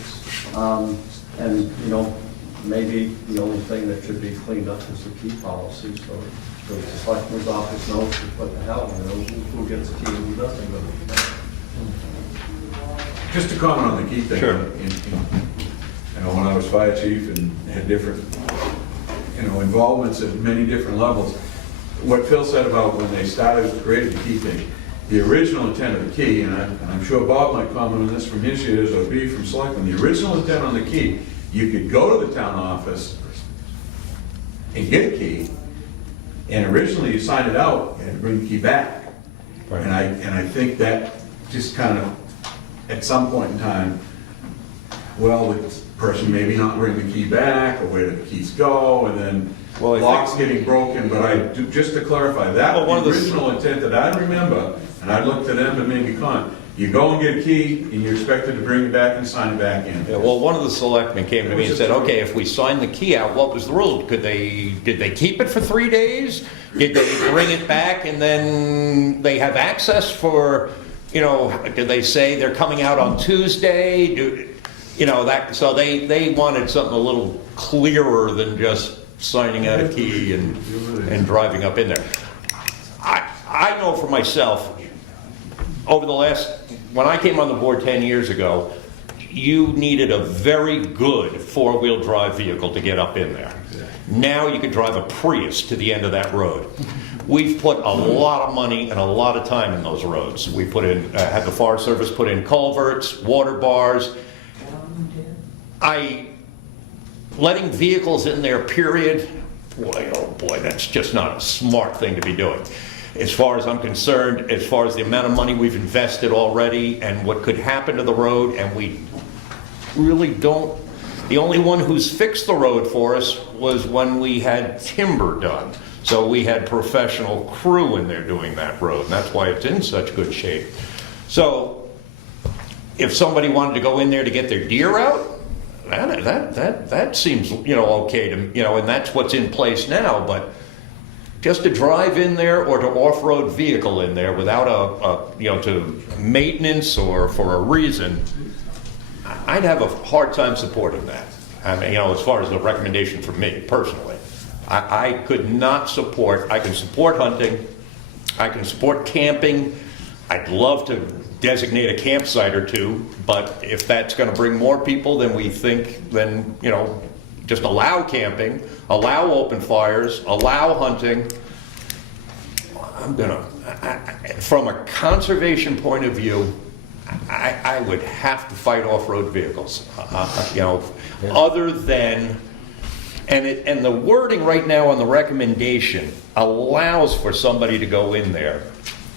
And, maybe the only thing that should be cleaned up is the key policy, so the selectman's office knows what the hell, who gets a key and who doesn't. Just to comment on the key thing. Sure. When I was fire chief and had different, involvements at many different levels, what Phil said about when they started creating the key thing, the original intent of the key, and I'm sure Bob might comment on this from his years, or B from selectmen, the original intent on the key, you could go to the town office and get a key, and originally you signed it out and bring the key back. Right. And I think that just kind of, at some point in time, well, the person maybe not bring the key back, or where did the keys go, and then locks getting broken. But just to clarify, that the original intent that I remember, and I looked to them and made me comment, you go and get a key, and you're expected to bring it back and sign it back in. Yeah, well, one of the selectmen came to me and said, okay, if we sign the key out, what was the rule? Did they keep it for 3 days? Did they bring it back and then they have access for, did they say they're coming out on Tuesday? So they wanted something a little clearer than just signing out a key and driving up in there. I know for myself, over the when I came on the board 10 years ago, you needed a very good four-wheel drive vehicle to get up in there. Now you can drive a Prius to the end of that road. We've put a lot of money and a lot of time in those roads. We put in, had the Forest Service put in culverts, water bars. Letting vehicles in there, period, boy, oh boy, that's just not a smart thing to be doing. As far as I'm concerned, as far as the amount of money we've invested already and what could happen to the road, and we really don't, the only one who's fixed the road for us was when we had timber done. So we had professional crew in there doing that road, and that's why it's in such good shape. So if somebody wanted to go in there to get their deer out, that seems, okay to, and that's what's in place now, but just to drive in there or to off-road vehicle in there without to maintenance or for a reason, I'd have a hard time supporting that. I mean, as far as the recommendation from me personally, I could not support. I can support hunting, I can support camping. I'd love to designate a campsite or two, but if that's going to bring more people than we think, then just allow camping, allow open fires, allow hunting. From a conservation point of view, I would have to fight off-road vehicles. Other than, and the wording right now on the recommendation allows for somebody to go in there,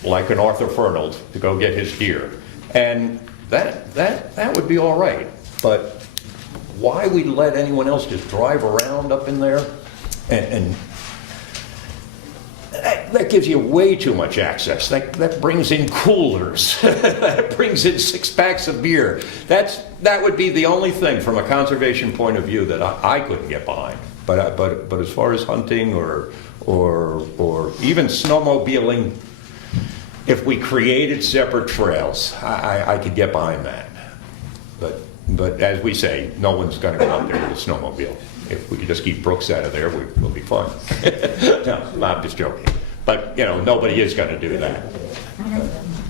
like an Arthur Fernald, to go get his deer, and that would be all right. But why we let anyone else just drive around up in there, and that gives you way too much access. That brings in coolers. That brings in 6 packs of beer. That would be the only thing from a conservation point of view that I couldn't get behind. But as far as hunting or even snowmobiling, if we created separate trails, I could get behind that. But as we say, no one's going to go out there with a snowmobile. If we could just keep Brooks out of there, we'll be fine. No, I'm just joking. But, nobody is going to do that.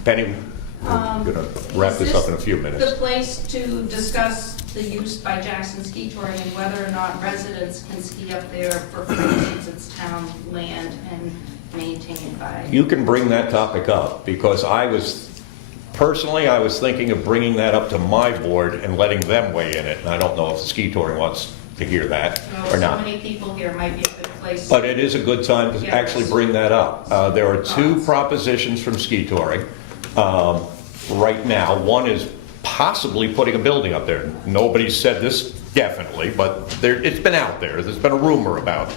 Penny, we're going to wrap this up in a few minutes. The place to discuss the use by Jackson Ski Touring and whether or not residents can ski up there for instance, it's town land and maintained by... You can bring that topic up, because I was thinking of bringing that up to my board and letting them weigh in it. And I don't know if the ski touring wants to hear that, Oh, or so not. many people here, might be a good place. But it is a good time to actually bring that up. There are two propositions from ski touring right now. One is possibly putting a building up there. Nobody's said this definitely, but it's been out there. There's been a rumor about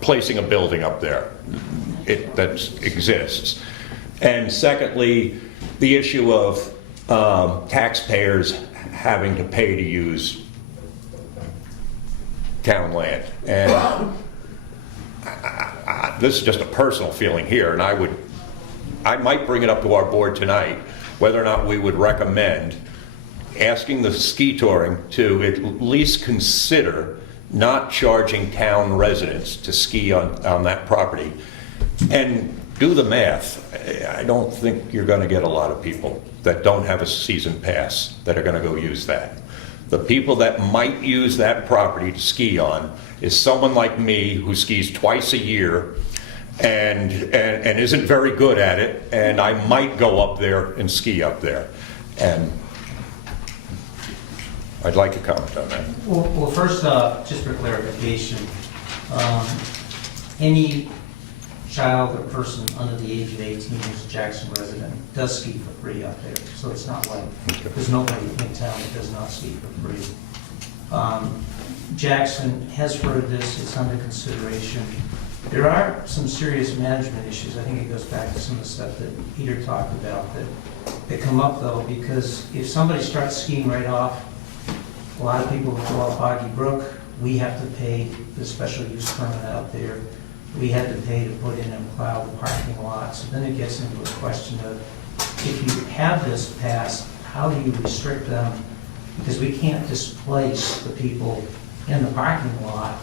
placing a building up there that exists. And secondly, the issue of taxpayers having to pay to use town land. And this is just a personal feeling here, and I might bring it up to our board tonight, whether or not we would recommend asking the ski touring to at least consider not charging town residents to ski on that property. And do the math. I don't think you're going to get a lot of people that don't have a season pass that are going to go use that. The people that might use that property to ski on is someone like me who skis twice a year and isn't very good at it, and I might go up there and ski up there. And I'd like to comment on that. Well, first off, just for clarification, any child or person under the age of 18 who's a Jackson resident does ski for free up there. So it's not like there's nobody in town that does not ski for free. Jackson has heard this, it's under consideration. There are some serious management issues. I think it goes back to some of the stuff that Peter talked about that come up though, because if somebody starts skiing right off, a lot of people who go up Boggy Brook, we have to pay the special use permit out there. We had to pay to put in and plow the parking lot. So then it gets into a question of, if you have this passed, how do you restrict them? Because we can't displace the people in the parking lot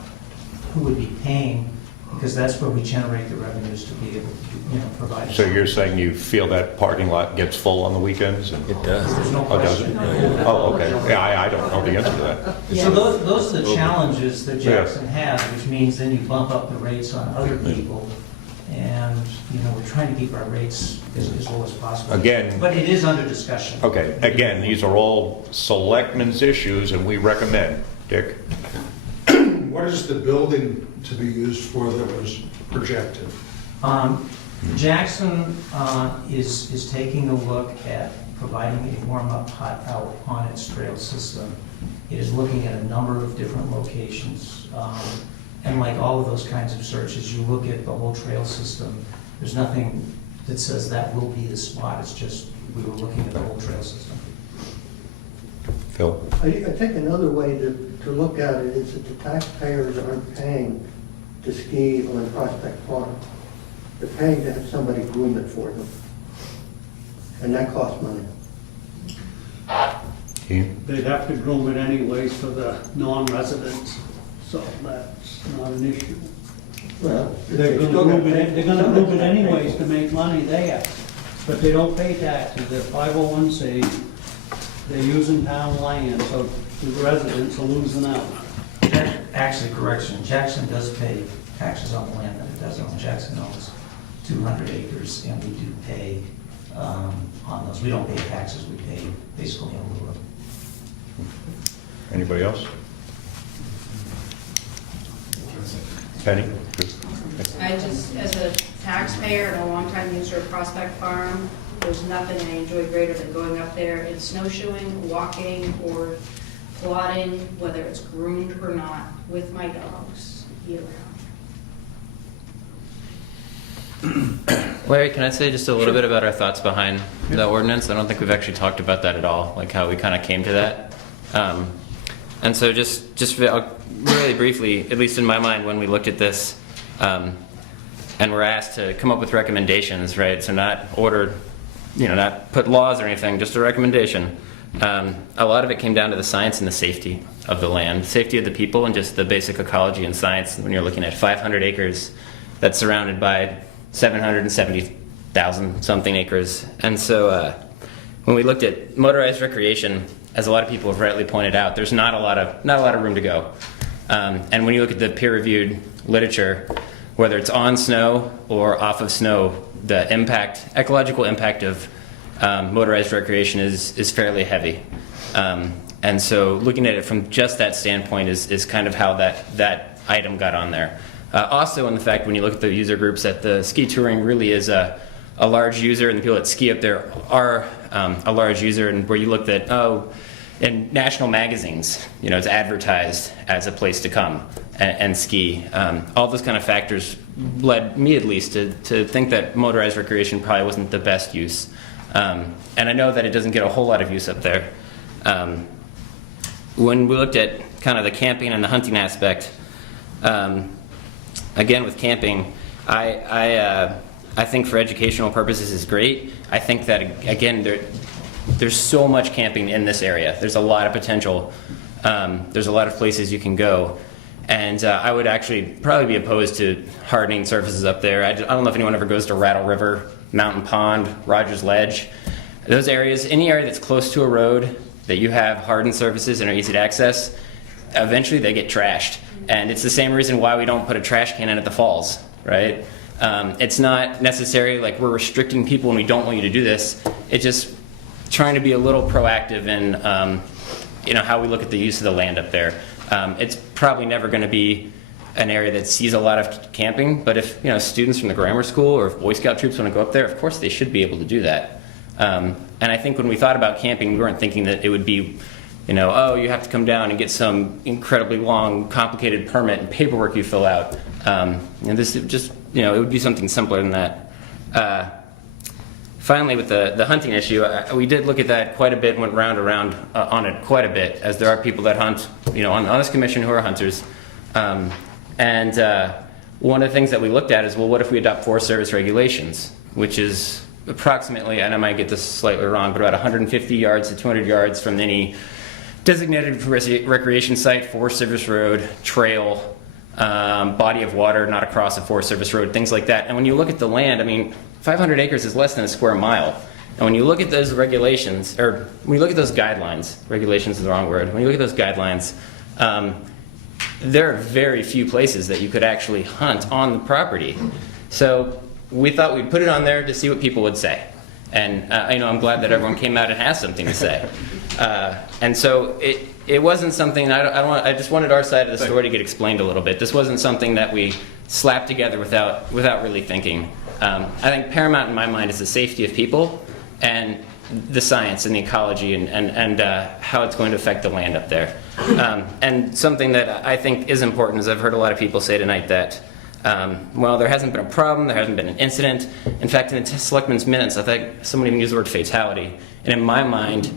who would be paying, because that's where we generate the revenues to be able to, provide. So you're saying you feel that parking lot gets full on the weekends? It does. There's no Oh, does it? question. Oh, okay. Yeah, I don't know the answer to that. So those are the challenges that Jackson has, which means then you bump up the rates on other people. And, we're trying to keep our rates as low as possible. Again. But it is under discussion. Okay, again, these are all selectmen's issues, and we recommend. Dick? What is the building to be used for that was projected? Jackson is taking a look at providing a warm-up hut out on its trail system. It is looking at a number of different locations. And like all of those kinds of searches, you look at the whole trail system. There's nothing that says that will be the spot. It's just we were looking at the whole trail system. Phil? I think another way to look at it is that the taxpayers aren't paying to ski on Prospect Park. They're paying to have somebody groom it for them. And that costs money. They'd have to groom it anyways for the non-residents, so that's not an issue. Well, They're gonna groom it anyways to make money there, but they don't pay taxes, they're 501c, they're using town land, so the residents are losing out. Actually, correction, Jackson does pay taxes on the land that it does own. Jackson owns 200 acres, and we do pay on those. We don't pay taxes, we pay basically on the road. Anybody else? Penny? I just, as a taxpayer and a longtime user of Prospect Farm, there's nothing I enjoy greater than going up there and snowshoeing, walking, or plodding, whether it's groomed or not, with my dogs year-round. Larry, can I say just a little bit about our thoughts behind the ordinance? I don't think we've actually talked about that at all, like how we kind of came to that. And so just really briefly, at least in my mind, when we looked at this, and we're asked to come up with recommendations, right? So not order, not put laws or anything, just a recommendation. A lot of it came down to the science and the safety of the land, safety of the people, and just the basic ecology and science. When you're looking at 500 acres that's surrounded by 770,000 something acres. And so when we looked at motorized recreation, as a lot of people have rightly pointed out, there's not a lot of room to go. And when you look at the peer-reviewed literature, whether it's on snow or off of snow, the ecological impact of motorized recreation is fairly heavy. And so looking at it from just that standpoint is kind of how that item got on there. Also, in the fact when you look at the user groups, that the ski touring really is a large user, and the people that ski up there are a large user, and where you looked at, in national magazines, it's advertised as a place to come and ski. All those kind of factors led me, at least, to think that motorized recreation probably wasn't the best use. And I know that it doesn't get a whole lot of use up there. When we looked at kind of the camping and the hunting aspect, again with camping, I think for educational purposes is great. I think that, again, there's so much camping in this area. There's a lot of potential. There's a lot of places you can go. And I would actually probably be opposed to hardening surfaces up there. I don't know if anyone ever goes to Rattle River, Mountain Pond, Rogers Ledge. Those areas, any area that's close to a road that you have hardened surfaces and are easy to access, eventually they get trashed. And it's the same reason why we don't put a trash can in at the falls, right? It's not necessary like we're restricting people and we don't want you to do this. It's just trying to be a little proactive in how we look at the use of the land up there. It's probably never going to be an area that sees a lot of camping, but if students from the grammar school or if Boy Scout troops want to go up there, of course they should be able to do that. And I think when we thought about camping, we weren't thinking that it would be, you have to come down and get some incredibly long, complicated permit and paperwork you fill out. This just, it would be something simpler than that. Finally, with the hunting issue, we did look at that quite a bit and went round and round on it quite a bit, as there are people that hunt, on this commission who are hunters. And one of the things that we looked at is, well, what if we adopt Forest Service regulations, which is approximately, and I might get this slightly wrong, but about 150 yards to 200 yards from any designated recreation site, Forest Service road, trail, body of water, not across a Forest Service road, things like that. And when you look at the land, 500 acres is less than a square mile. And when you look at those regulations, or when you look at those guidelines, regulations is the wrong word, when you look at those guidelines, there are very few places that you could actually hunt on the property. So we thought we'd put it on there to see what people would say. And I'm glad that everyone came out and has something to say. And so it wasn't something, I just wanted our side of the story to get explained a little bit. This wasn't something that we slapped together without really thinking. I think paramount in my mind is the safety of people and the science and the ecology and how it's going to affect the land up there. And something that I think is important is I've heard a lot of people say tonight that there hasn't been a problem, there hasn't been an incident. In fact, in the selectmen's minutes, I think someone even used the word fatality. And in my mind,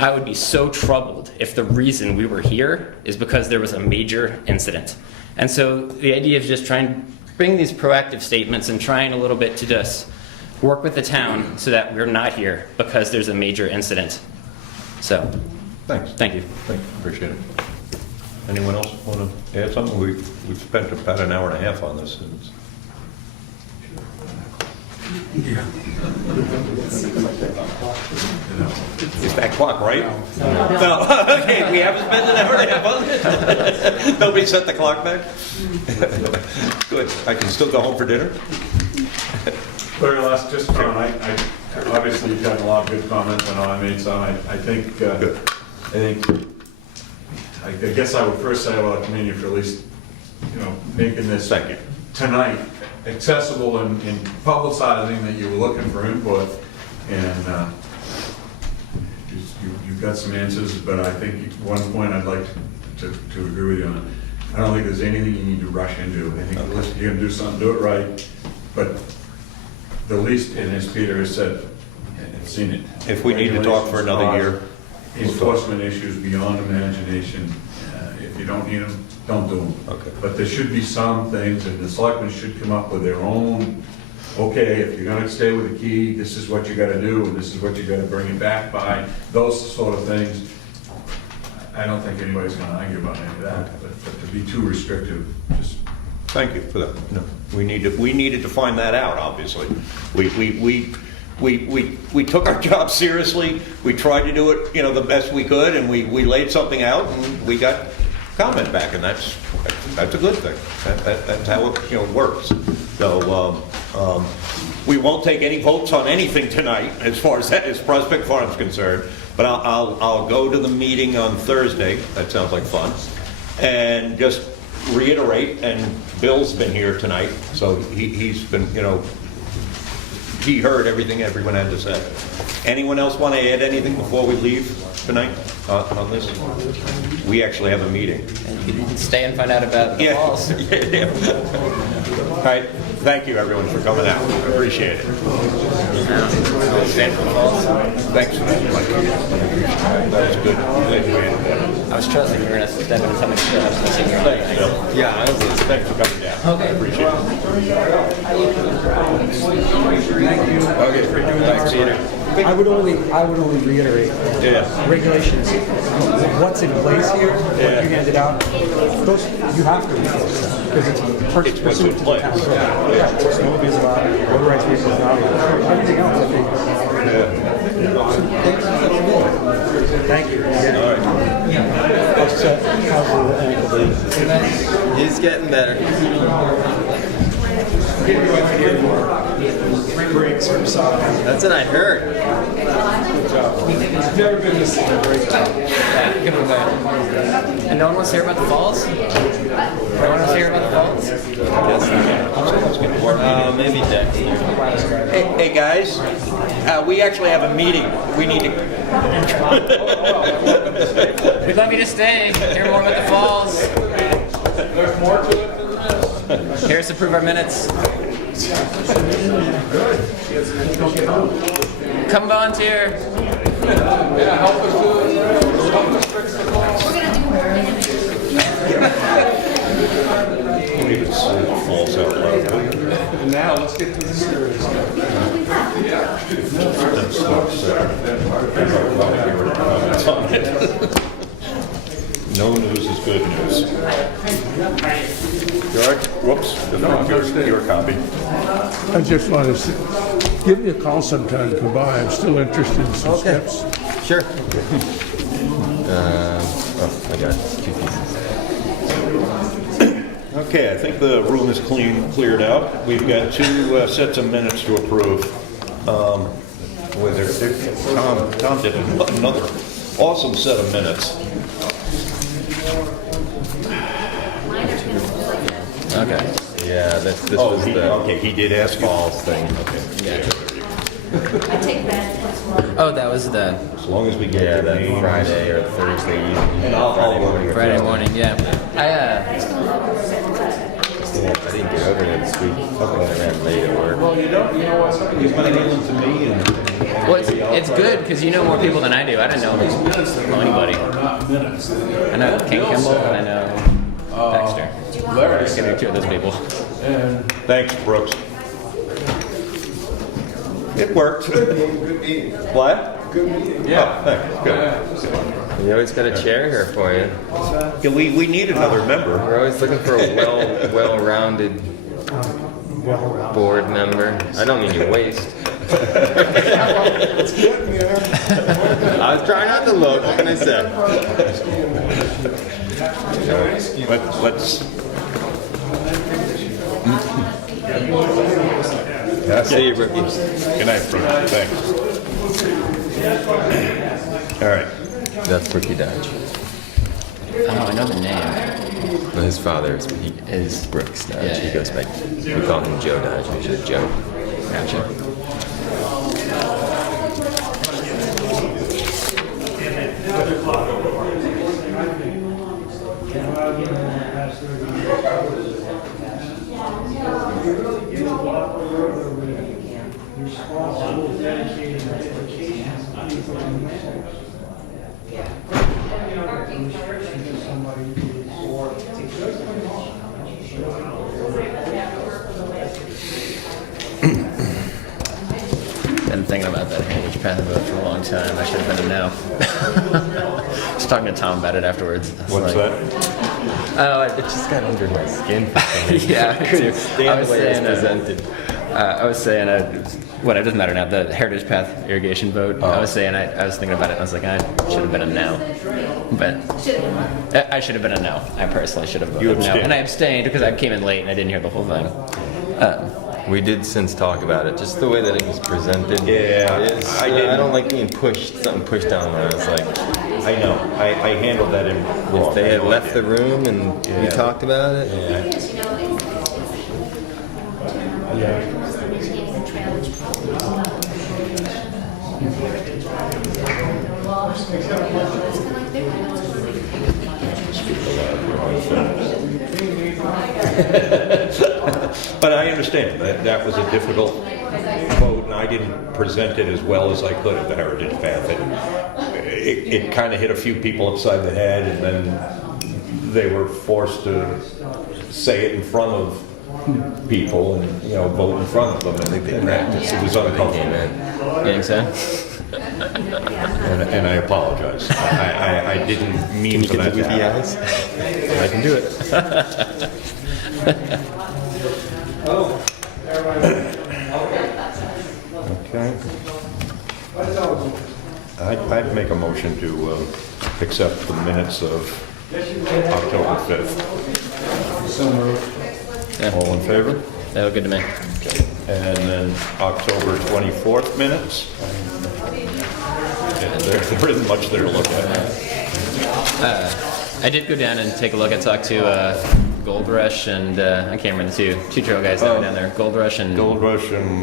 I would be so troubled if the reason we were here is because there was a major incident. And so the idea of just trying to bring these proactive statements and trying a little bit to just work with the town so that we're not here because there's a major incident. So, thanks. Thank you. Thank you. Appreciate it. Anyone else want to add something? We've spent about an hour and a half on this. It's that clock, right? No. Okay, we haven't spent an hour and a half on it. Nobody set the clock back? Good. I can still go home for dinner? Very last, just I obviously you've got a lot of good comments, and I made some. I guess I would first say I want to commend you for at least, making this tonight accessible and publicizing that you were looking for input, and you've got some answers. But I think one point I'd like to agree with you on. I don't think there's anything you need to rush into. I think you're going to do something, do it right. But the least, and as Peter has said, and seen it. If we need to talk for another year. Enforcement issues beyond imagination. If you don't need them, don't do them. Okay. But there should be some things, and the selectmen should come up with their own, okay, if you're gonna stay with the key, this is what you gotta do, and this is what you gotta bring it back by, those sort of things. I don't think anybody's gonna argue about any of that, but to be too restrictive, just. Thank you for that. No, we needed to find that out, obviously. We took our job seriously. We tried to do it, the best we could, and we laid something out, and we got comment back, and that's a good thing. That's how it works. So we won't take any votes on anything tonight as far as Prospect Farm is concerned. But I'll go to the meeting on Thursday, that sounds like fun, and just reiterate, and Bill's been here tonight, so he's been, he heard everything everyone had to say. Anyone else want to add anything before we leave tonight on this? We actually have a meeting. You can stay and find out about the falls. Yeah. All right, thank you everyone for coming out, I appreciate it. Stand for the falls. Thanks for that, Mike. That was good. Glad you added that. I was trusting you were going to step into something still. I was listening to your Thanks, Bill. Yeah, I was. Thanks for coming down. Okay. I appreciate it. Okay, thanks, Peter. I would only reiterate, regulations, what's in place here, what you handed out, those, you have to enforce them, because it's pursuant to the town code. Snowmobiles allowed, motorized vehicles not allowed, everything else, I think. Thank you. All right. How's the ankle doing? He's getting better. Breaks from side. That's what I heard. Never been this great job. Yeah, give it away. And no one wants to hear about the falls? No one wants to hear about the falls? Maybe Dexter. Hey guys, we actually have a meeting. We need to. We'd love you to stay, hear more about the falls. There's more to it than this. Here's to prove our minutes. Come volunteer. Yeah, help us do it. Help us fix the falls. Don't even say it falls out loud. And now let's get to the serious stuff. That's not sad. No news is good news. George, whoops, your copy. I just want to give me a call sometime, come by. I'm still interested in some steps. Sure. I got 2 pieces. Okay, I think the room is cleared out. We've got 2 sets of minutes to approve. Tom did another awesome set of minutes. Okay. Yeah, this was he did ask falls thing. Okay. Yeah. I take that as well. Oh, that was the As long as we get the that names. Friday or Thursday evening. And I'll work Friday morning, yeah. I didn't get over there this week. I ran late at work. Well, you know what? You've been dealing to me and. Well, it's good because you know more people than I do. I didn't know anybody. Are not minutes. I know King Kimball and I know Dexter. Larry I can do 2 of those people. And Thanks, Brooks. It worked. good meeting. What? Good meeting. Yeah. Oh, thanks. Good. We always got a chair here for you. Yeah, we need another member. We're always looking for a well-rounded board member. I don't mean your waist. It's getting there. I was trying not to look. What can I say? Let's. See you, rookie. Good night, Brooks. Thanks. All right. That's Rookie Dodge. Oh, I know the name. Well, his father is Brooks Dodge. Yeah, He goes back. We call him Joe Dodge. Which is Joe. Gotcha. Been thinking about that Heritage Path vote for a long time. I should have been a no. I was talking to Tom about it afterwards. What's that? Oh, It just got under my skin for some reason. yeah, I couldn't stand the way it was saying, presented. I was saying, what it doesn't matter now. The Heritage Path irrigation vote. I was saying, I was thinking about it. And I was like, I should have been a no, but I should have been a no. I personally should have voted no, and I abstained because I came in late and I didn't hear the whole thing. We did since talk about it, just the way that it was presented. Yeah, I don't like being something pushed down there. It's like, I know, I handled that in wrong. if they had left the room and we talked about it. But I understand that that was a difficult vote, and I didn't present it as well as I could at the Heritage Path. It kind of hit a few people upside the head, and then they were forced to say it in front of people and, vote in front of them. I think they practiced. It was uncomfortable. Getting sad? And I apologize. I didn't mean for that to happen. I can do it. Okay. I'd make a motion to accept the minutes of October 5th. So moved. Yeah. All in favor? That looked good to me. Okay. And then October 24th minutes. Yeah, there isn't much there to look at. I did go down and take a look. I talked to Gold Rush and I can't remember the two trail guys that were down there. Gold Rush and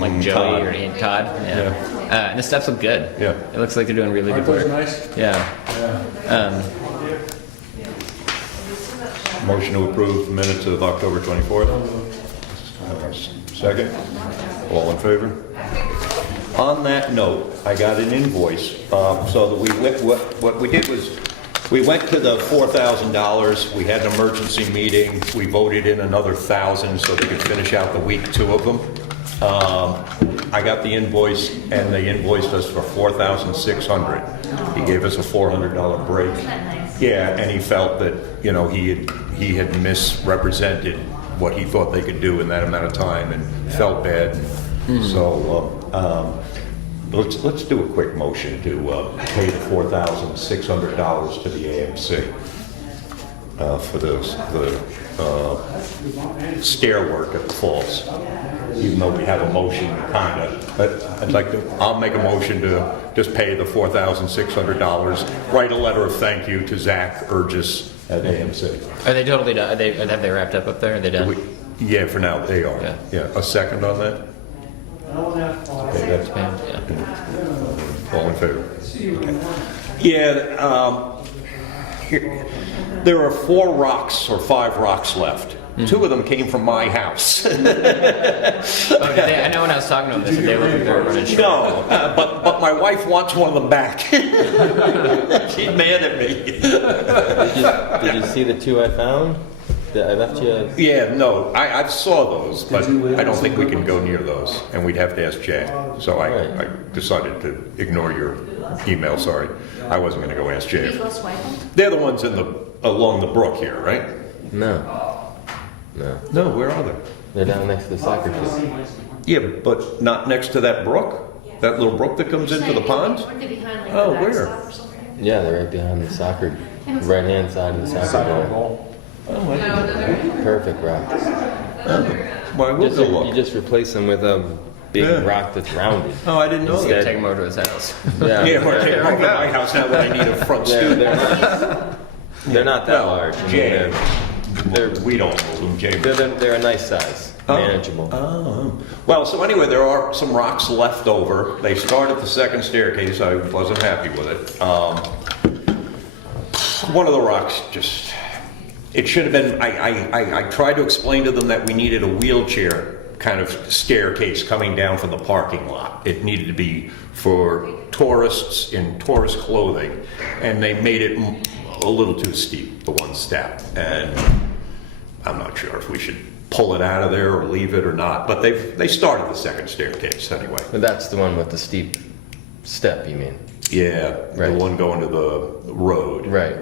like Joey Todd. or Todd. Yeah. And the steps look good. Yeah. It looks like they're doing really good work. Nice. Yeah. Motion to approve the minutes of October 24th. Second. All in favor? On that note, I got an invoice, so that we went, what we did was, we went to the $4,000, we had an emergency meeting, we voted in another 1,000 so they could finish out the week, 2 of them. I got the invoice, and they invoiced us for $4,600. He gave us a $400 break. Yeah, and he felt that, he had misrepresented what he thought they could do in that amount of time and felt bad. So, let's do a quick motion to pay the $4,600 to the AMC for the stair work at the falls. Even though we have a motion, kinda, but I'll make a motion to just pay the $4,600. Write a letter of thank you to Zach Urgis at AMC. Are they totally done? Have they wrapped up there? Are they done? Yeah, for now they are. Yeah. A second on that. Okay, that's all in favor? Okay. Yeah, there are 4 rocks or 5 rocks left. 2 of them came from my house. I know when I was talking to them, they said they were running short. No, but my wife wants one of them back. She's mad at me. Did you see the 2 I found? I left you. Yeah, no, I saw those, but I don't think we can go near those, and we'd have to ask Jay. So I decided to ignore your email. Sorry, I wasn't going to go ask Jay. Can you go swipe them? They're the ones along the brook here, right? No. No, where are they? They're down next to the soccer field. Yeah, but not next to that brook? That little brook that comes into the pond? Aren't they behind like Oh, the where? backstop or something? Yeah, they're right behind the soccer, right-hand side of the soccer goal. Oh, I didn't know. Perfect rocks. Well, we'll go look. You just replace them with a big rock that's rounded. Oh, I didn't know Take that. him over to his house. Yeah, we're taking over my house now when I need a front stoop. They're not that large. I mean, Jay, they're we don't hold them, Jay. they're a nice size, manageable. Oh. Well, so anyway, there are some rocks left over. They start at the second staircase. I wasn't happy with it. One of the rocks just, it should have been, I tried to explain to them that we needed a wheelchair kind of staircase coming down from the parking lot. It needed to be for tourists in tourist clothing, and they made it a little too steep, the one step, and I'm not sure if we should pull it out of there or leave it or not, but they started the second staircase anyway. But that's the one with the steep step, you mean? Yeah, Right. the one going to the road. Right.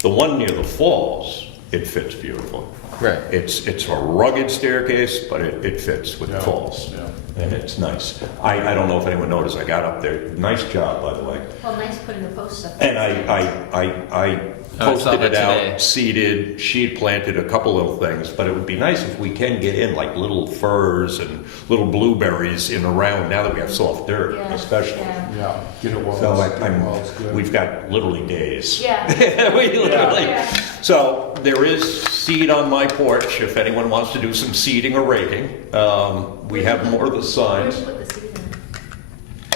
The one near the falls, it fits beautifully. Right. It's a rugged staircase, but it fits with the falls. And it's nice. I don't know if anyone noticed, I got up there. Nice job, by the way. Well, nice putting the posts up. And I Oh, I saw posted that it today. out, seeded, she had planted a couple little things, but it would be nice if we can get in like little firs and little blueberries in around, now that we have soft dirt, Yeah, especially. yeah. Yeah, get it while So it's good. we've got literally days. Yeah. We literally, Yeah. so there is seed on my porch if anyone wants to do some seeding or raking. We have more of the signs. Where'd you put the seed in?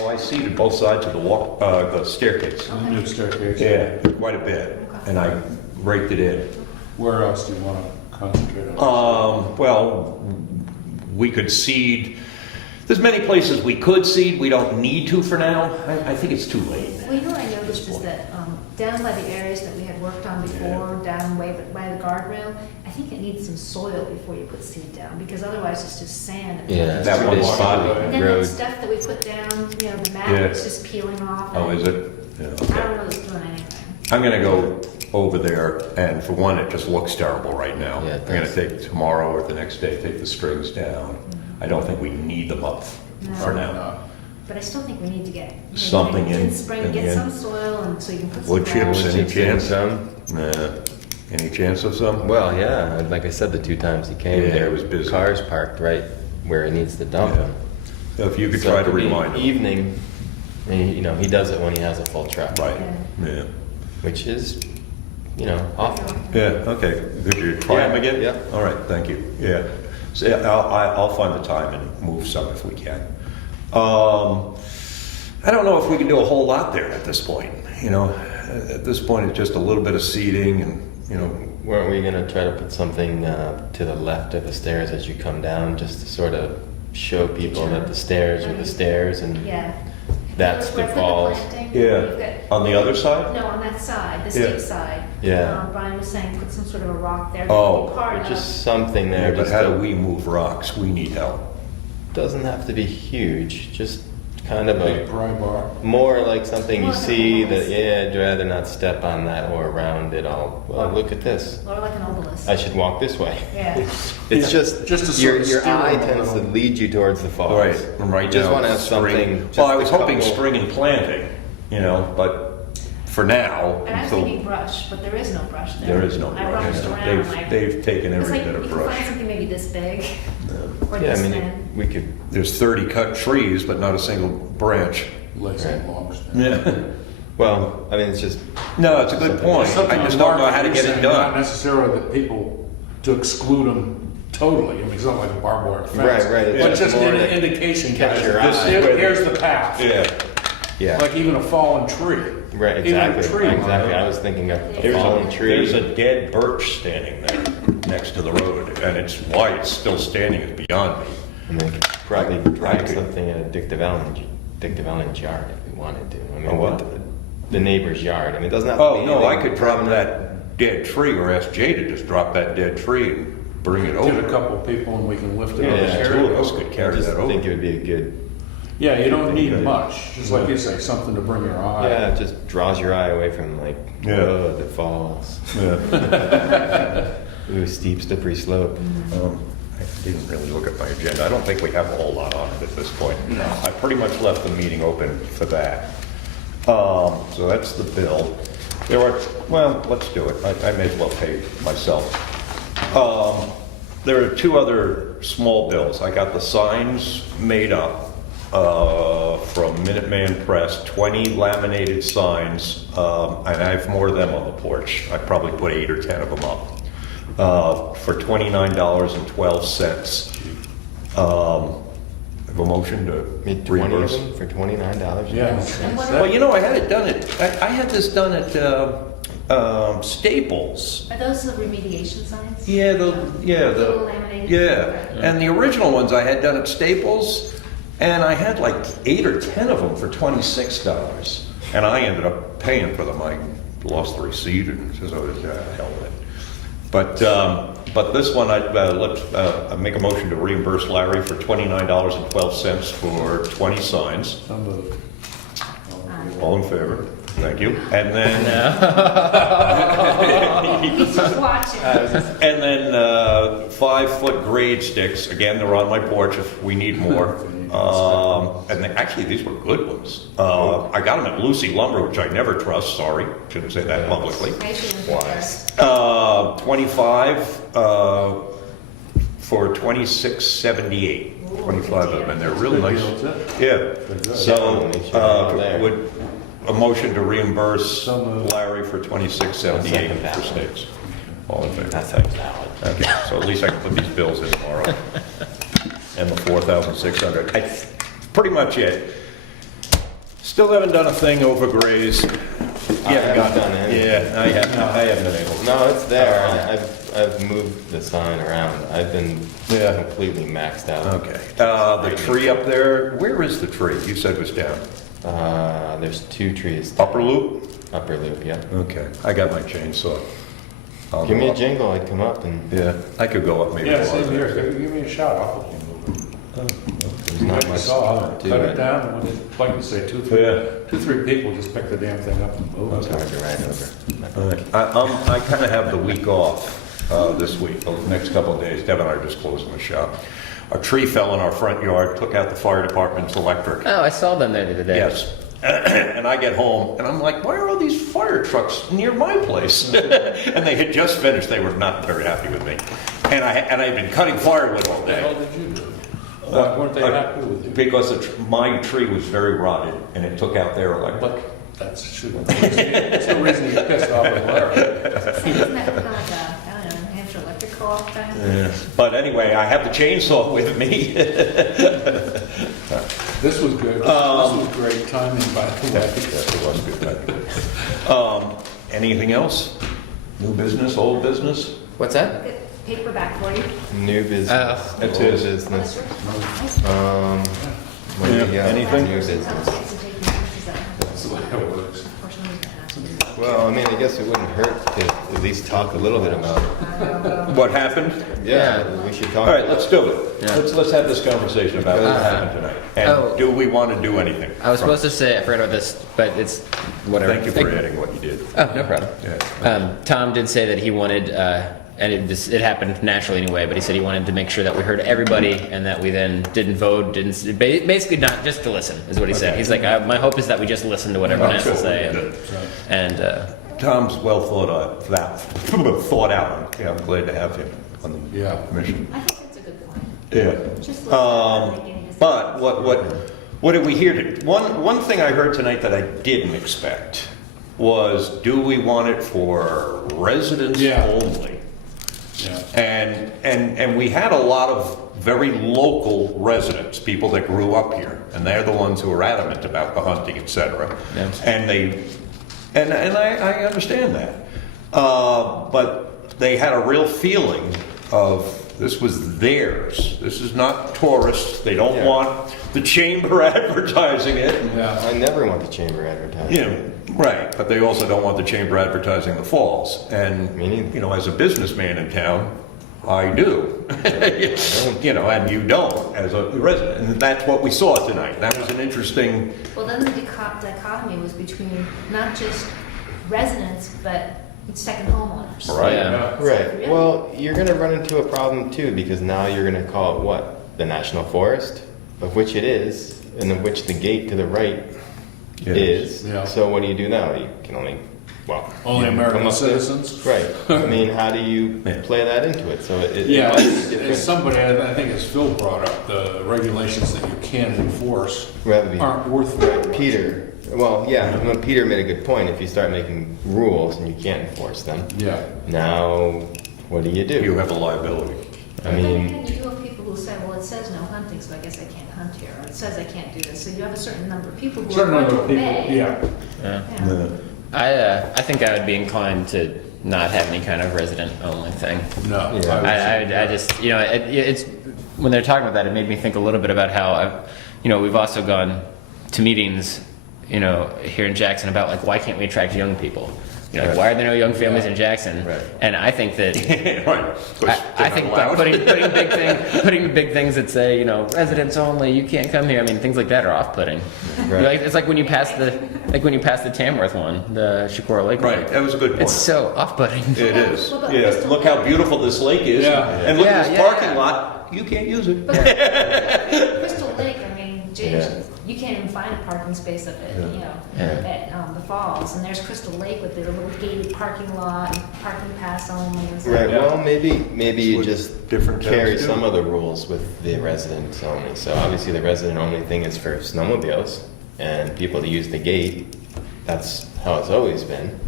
Oh, I seeded both sides of the staircase. The new staircase. Yeah, quite a bit, and I raked it in. Where else do you want to concentrate on? Well, we could seed, there's many places we could seed, we don't need to for now. I think it's too late. Well, you know what I noticed is that down by the areas that we had worked on before, down way by the guardrail, I think it needs some soil before you put seed down, because otherwise it's just sand. Yeah, That one is spotty. And then road. that stuff that we put down, you know, the mat Yeah. is just peeling off. Oh, and is it? Yeah, I okay. don't know if it's doing anything. I'm gonna go over there, and for one, it just looks terrible right now. Yeah, it I'm gonna does. take tomorrow or the next day, take the strings down. I don't think we need them up for now. But I still think we need to get maybe Something in spring, get the some end. soil, and so you can put some Wood chips, gravel. any chance? Some? Nah. Any chance of some? Well, yeah, like I said, the 2 times he came, Yeah, there it was busy. cars parked right where he needs to dump them. So if you could So try it to could be remind him. Evening, and, you know, he does it when he has a full truck. Right, yeah. Which is, you know, awful. Yeah, okay. Could you try them Yeah, again? yeah. All right, thank you. Yeah. So yeah, I'll find the time and move some if we can. I don't know if we can do a whole lot there at this point. You know, at this point, it's just a little bit of seeding and, you know. Weren't we gonna try to put something to the left of the stairs as you come down, just to sort of show people that the stairs are the stairs and Yeah. that's the Where I put falls? planting, Yeah. you've got- On the other side? No, on that side, the Yeah. steep side. Yeah. Brian was saying put some sort of a rock there. Oh. Part of- Just something there. Yeah, but just how to- do we move rocks? We need help. Doesn't have to be huge, just kind of Big a, pry bar. more like something More you like a see obelisk. that, yeah, I'd rather not step on that or around it all. Well, look at this. Or like an obelisk. I should walk this way. Yeah. It's just, Just to your, sort of your steer eye them a tends to little. lead you towards the falls. Right Just now, want to have spring. something. Well, I just was a hoping couple- spring and planting, you know, but for now, And I'm until thinking brush, but there is no brush there. there is no I brush. rummaged around, like, They've taken it's every like bit you of can brush. find something maybe this big, or Yeah, I this mean, thin. we could, There's 30 cut trees, but not a single branch. Lazy Right. logs. Yeah. well, I mean, it's just, No, it's a good point. Something I just on don't know market how to you're get it saying, Not done. necessarily that people, to exclude them totally. I mean, it's not like a barbed wire fence. Right, right. It's But just just more an to indication, catch guys, your this- eye. here's the path. Yeah. yeah. Like even a fallen tree. Right, Even a exactly. tree. Exactly. I was thinking of a There's fallen tree. There's a dead birch standing there next to the road, and it's why it's still standing is beyond me. And they could probably I drag could- something at Dick DeVallen's yard if we wanted to. I mean, A what? The neighbor's yard. I mean, it doesn't have to Oh, be. no, I anything could drop permanent. that dead tree or ask Jay to just drop that dead tree and bring it Get a over. couple people and we can lift it Yeah, up. Yeah, Carry two it of us over. could I carry just that over. think it would be a good. Yeah, you don't need much. Just like you say, something to bring your eye. Yeah, it just draws your eye away from like, Yeah. oh, the falls. Yeah. Ooh, steep, slippery slope. I didn't really look at my agenda. I don't think we have a whole lot on it at this point. No. I pretty much left the meeting open for that. So that's the bill. There are, well, let's do it. I may as well pay myself. There are 2 other small bills. I got the signs made up from Minuteman Press, 20 laminated signs, and I have more of them on the porch. I probably put 8 or 10 of them up for $29.12. Have a motion to Made 20 of reimburse. them for $29. Yeah. Well, you know, I had it done I had this done at Staples. Are those the remediation signs? Little laminated? yeah. And the original ones I had done at Staples, and I had like 8 or 10 of them for $26, and I ended up paying for them. I lost the receipt and says, "Oh, hell with it." But this one, let's make a motion to reimburse Larry for $29.12 for 20 signs. So moved. All in favor? Thank you. And then. He's just watching. And then 5-foot grade sticks. Again, they're on my porch if we need more. Actually, these were good ones. I got them at Lucy Lumber, which I never trust. Sorry, shouldn't say that publicly. 25 for $26.78. 25 of them, and they're real nice. Yeah. So, would a motion to reimburse Larry for $26.78 for steaks? All in favor? That's valid. Okay, so at least I can put these bills in tomorrow. And the $4,600. That's pretty much it. Still haven't done a thing over Gray's. I haven't done anything. Yeah, I haven't been able to. No, it's there. I've moved the sign around. I've been completely maxed out. Okay. The tree up there, where is the tree? You said it was down. There's 2 trees. Upper loop? Upper loop, yeah. Okay. I got my chainsaw. I'll Give go me a up. jingle, I'd come up and... Yeah, I could go up maybe. Yeah, one. same here. Give me a shout. I'll help you move it. There's not much Saw, to cut it. it down, and when it- like you say, two, three people just pick the damn thing up and move It's it. hard to ride over. I kind of have the week off this week, the next couple of days. Deb and I are just closing the shop. A tree fell in our front yard, took out the fire department's electric. Oh, I saw them there the other day. Yes. And I get home, and I'm like, why are all these fire trucks near my place? And they had just finished. They were not very happy with me. And I had been cutting firewood all What the hell day. did you do? Why weren't they happy with you? Because my tree was very rotted, and it took out their electric. But that's no reason to get pissed off at Larry. Isn't that kind of like a, I don't know, New Hampshire electric co-op thing? Yeah. But anyway, I have the chainsaw with me. This was good. This was great timing, by the way. Yes, it was good. Anything else? New business, old business? What's that? Good paperback for you. New business. That's old it. business. What do Yeah, you got? anything? New business. That's the way it works. Well, I mean, I guess it wouldn't hurt to at least talk a little bit about it. What happened? Yeah, we should talk. All right, let's do it. Yeah. Let's have this conversation about what happened tonight. And do we want to do anything? I was supposed to say, I forgot about this, but it's whatever. Thank you for adding what you did. Oh, no problem. Yeah. Tom did say that he wanted, and it happened naturally anyway, but he said he wanted to make sure that we heard everybody and that we then didn't vote, basically not just to listen, is what he said. Okay. He's like, my hope is that we just listen to what everyone has to say. Good. And Tom's well thought out. Yeah, I'm glad to have him on the commission. I think that's a good point. Yeah. Just listen, make any decisions. But what did we hear? One thing I heard tonight that I didn't expect was, do we want it for residents only? Yeah. And we had a lot of very local residents, people that grew up here, and they're the ones who are adamant about the hunting, etc. Yeah. And I understand that, but they had a real feeling of this was theirs. This is not tourists. They don't want the chamber advertising it. I never want the chamber advertising. Yeah, right. But they also don't want the chamber advertising the falls. And you know, as a businessman in town, I do. You know, and you don't as a resident. And that's what we saw tonight. That was an interesting. Well, then the dichotomy was between not just residents, but second homeowners. Right. Yeah. Right. Really? Well, you're going to run into a problem too, because now you're going to call it what? The National Forest, of which it is, and of which the gate to the right is. Yeah. So what do you do now? You can only, Only you American come up citizens. Right. I mean, how do you play that into it? So it Yeah, might be as different. somebody, I think as Phil brought up, the regulations that you can enforce Rather be- aren't worth very much. Peter. Well, yeah. Well, Peter made a good point. If you start making rules and you can't enforce them, Yeah. now what do? You have a liability. I But then mean, again, you do have people who say, well, it says no hunting, so I guess I can't hunt here, or it says I can't do this, so you have a certain number of people who are Certain going number to of people, obey. yeah. Yeah. I think I would be inclined to not have any kind of resident-only thing. No. I just, you know, it's when they're talking about that, it made me think a little bit about how, we've also gone to meetings, here in Jackson about like, why can't we attract young people? Like, why are there no young families in Jackson? Right. And I think that Right. I think putting big things that say, residents only, you can't come here. I mean, things like that are off-putting. Right. It's like when you pass the Tamworth one, the Shakora Lake one. Right, that was a good point. It's so off-putting. It is. Well, but Yeah, Crystal look how beautiful this lake is. Yeah. And look Yeah, at this yeah, parking yeah. lot. You can't use it. But Crystal Lake, I mean, mean, geez, you can't even find a parking space up at, you know, at the falls. And there's Crystal Lake with their little gated parking lot and parking pass only and stuff. Right, well, maybe you just different towns carry do. some of the rules with the residents only. So obviously the resident only thing is for snowmobiles and people to use the gate. That's how it's always been.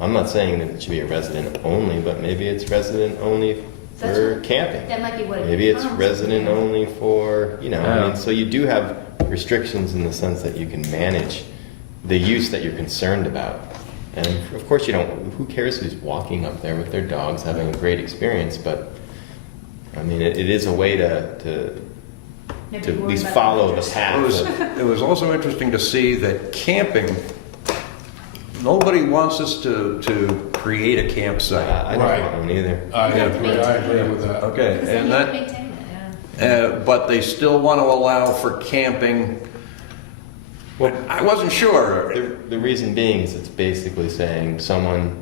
I'm not saying that it should be a resident only, but maybe it's resident only That's for what- camping. That might be what it Maybe it's becomes. resident only for, I Oh. mean, so you do have restrictions in the sense that you can manage the use that you're concerned about. And of course who cares who's walking up there with their dogs having a great experience, but I mean, it is a way to Maybe at worry least about follow the rangers. path. It was also interesting to see that camping, nobody wants us to create a campsite. I don't Right. want one either. I agree with that. Okay, Because then and you have to that, maintain it, yeah. but they still want to allow for camping. Well, I wasn't sure. The reason being is it's basically saying someone,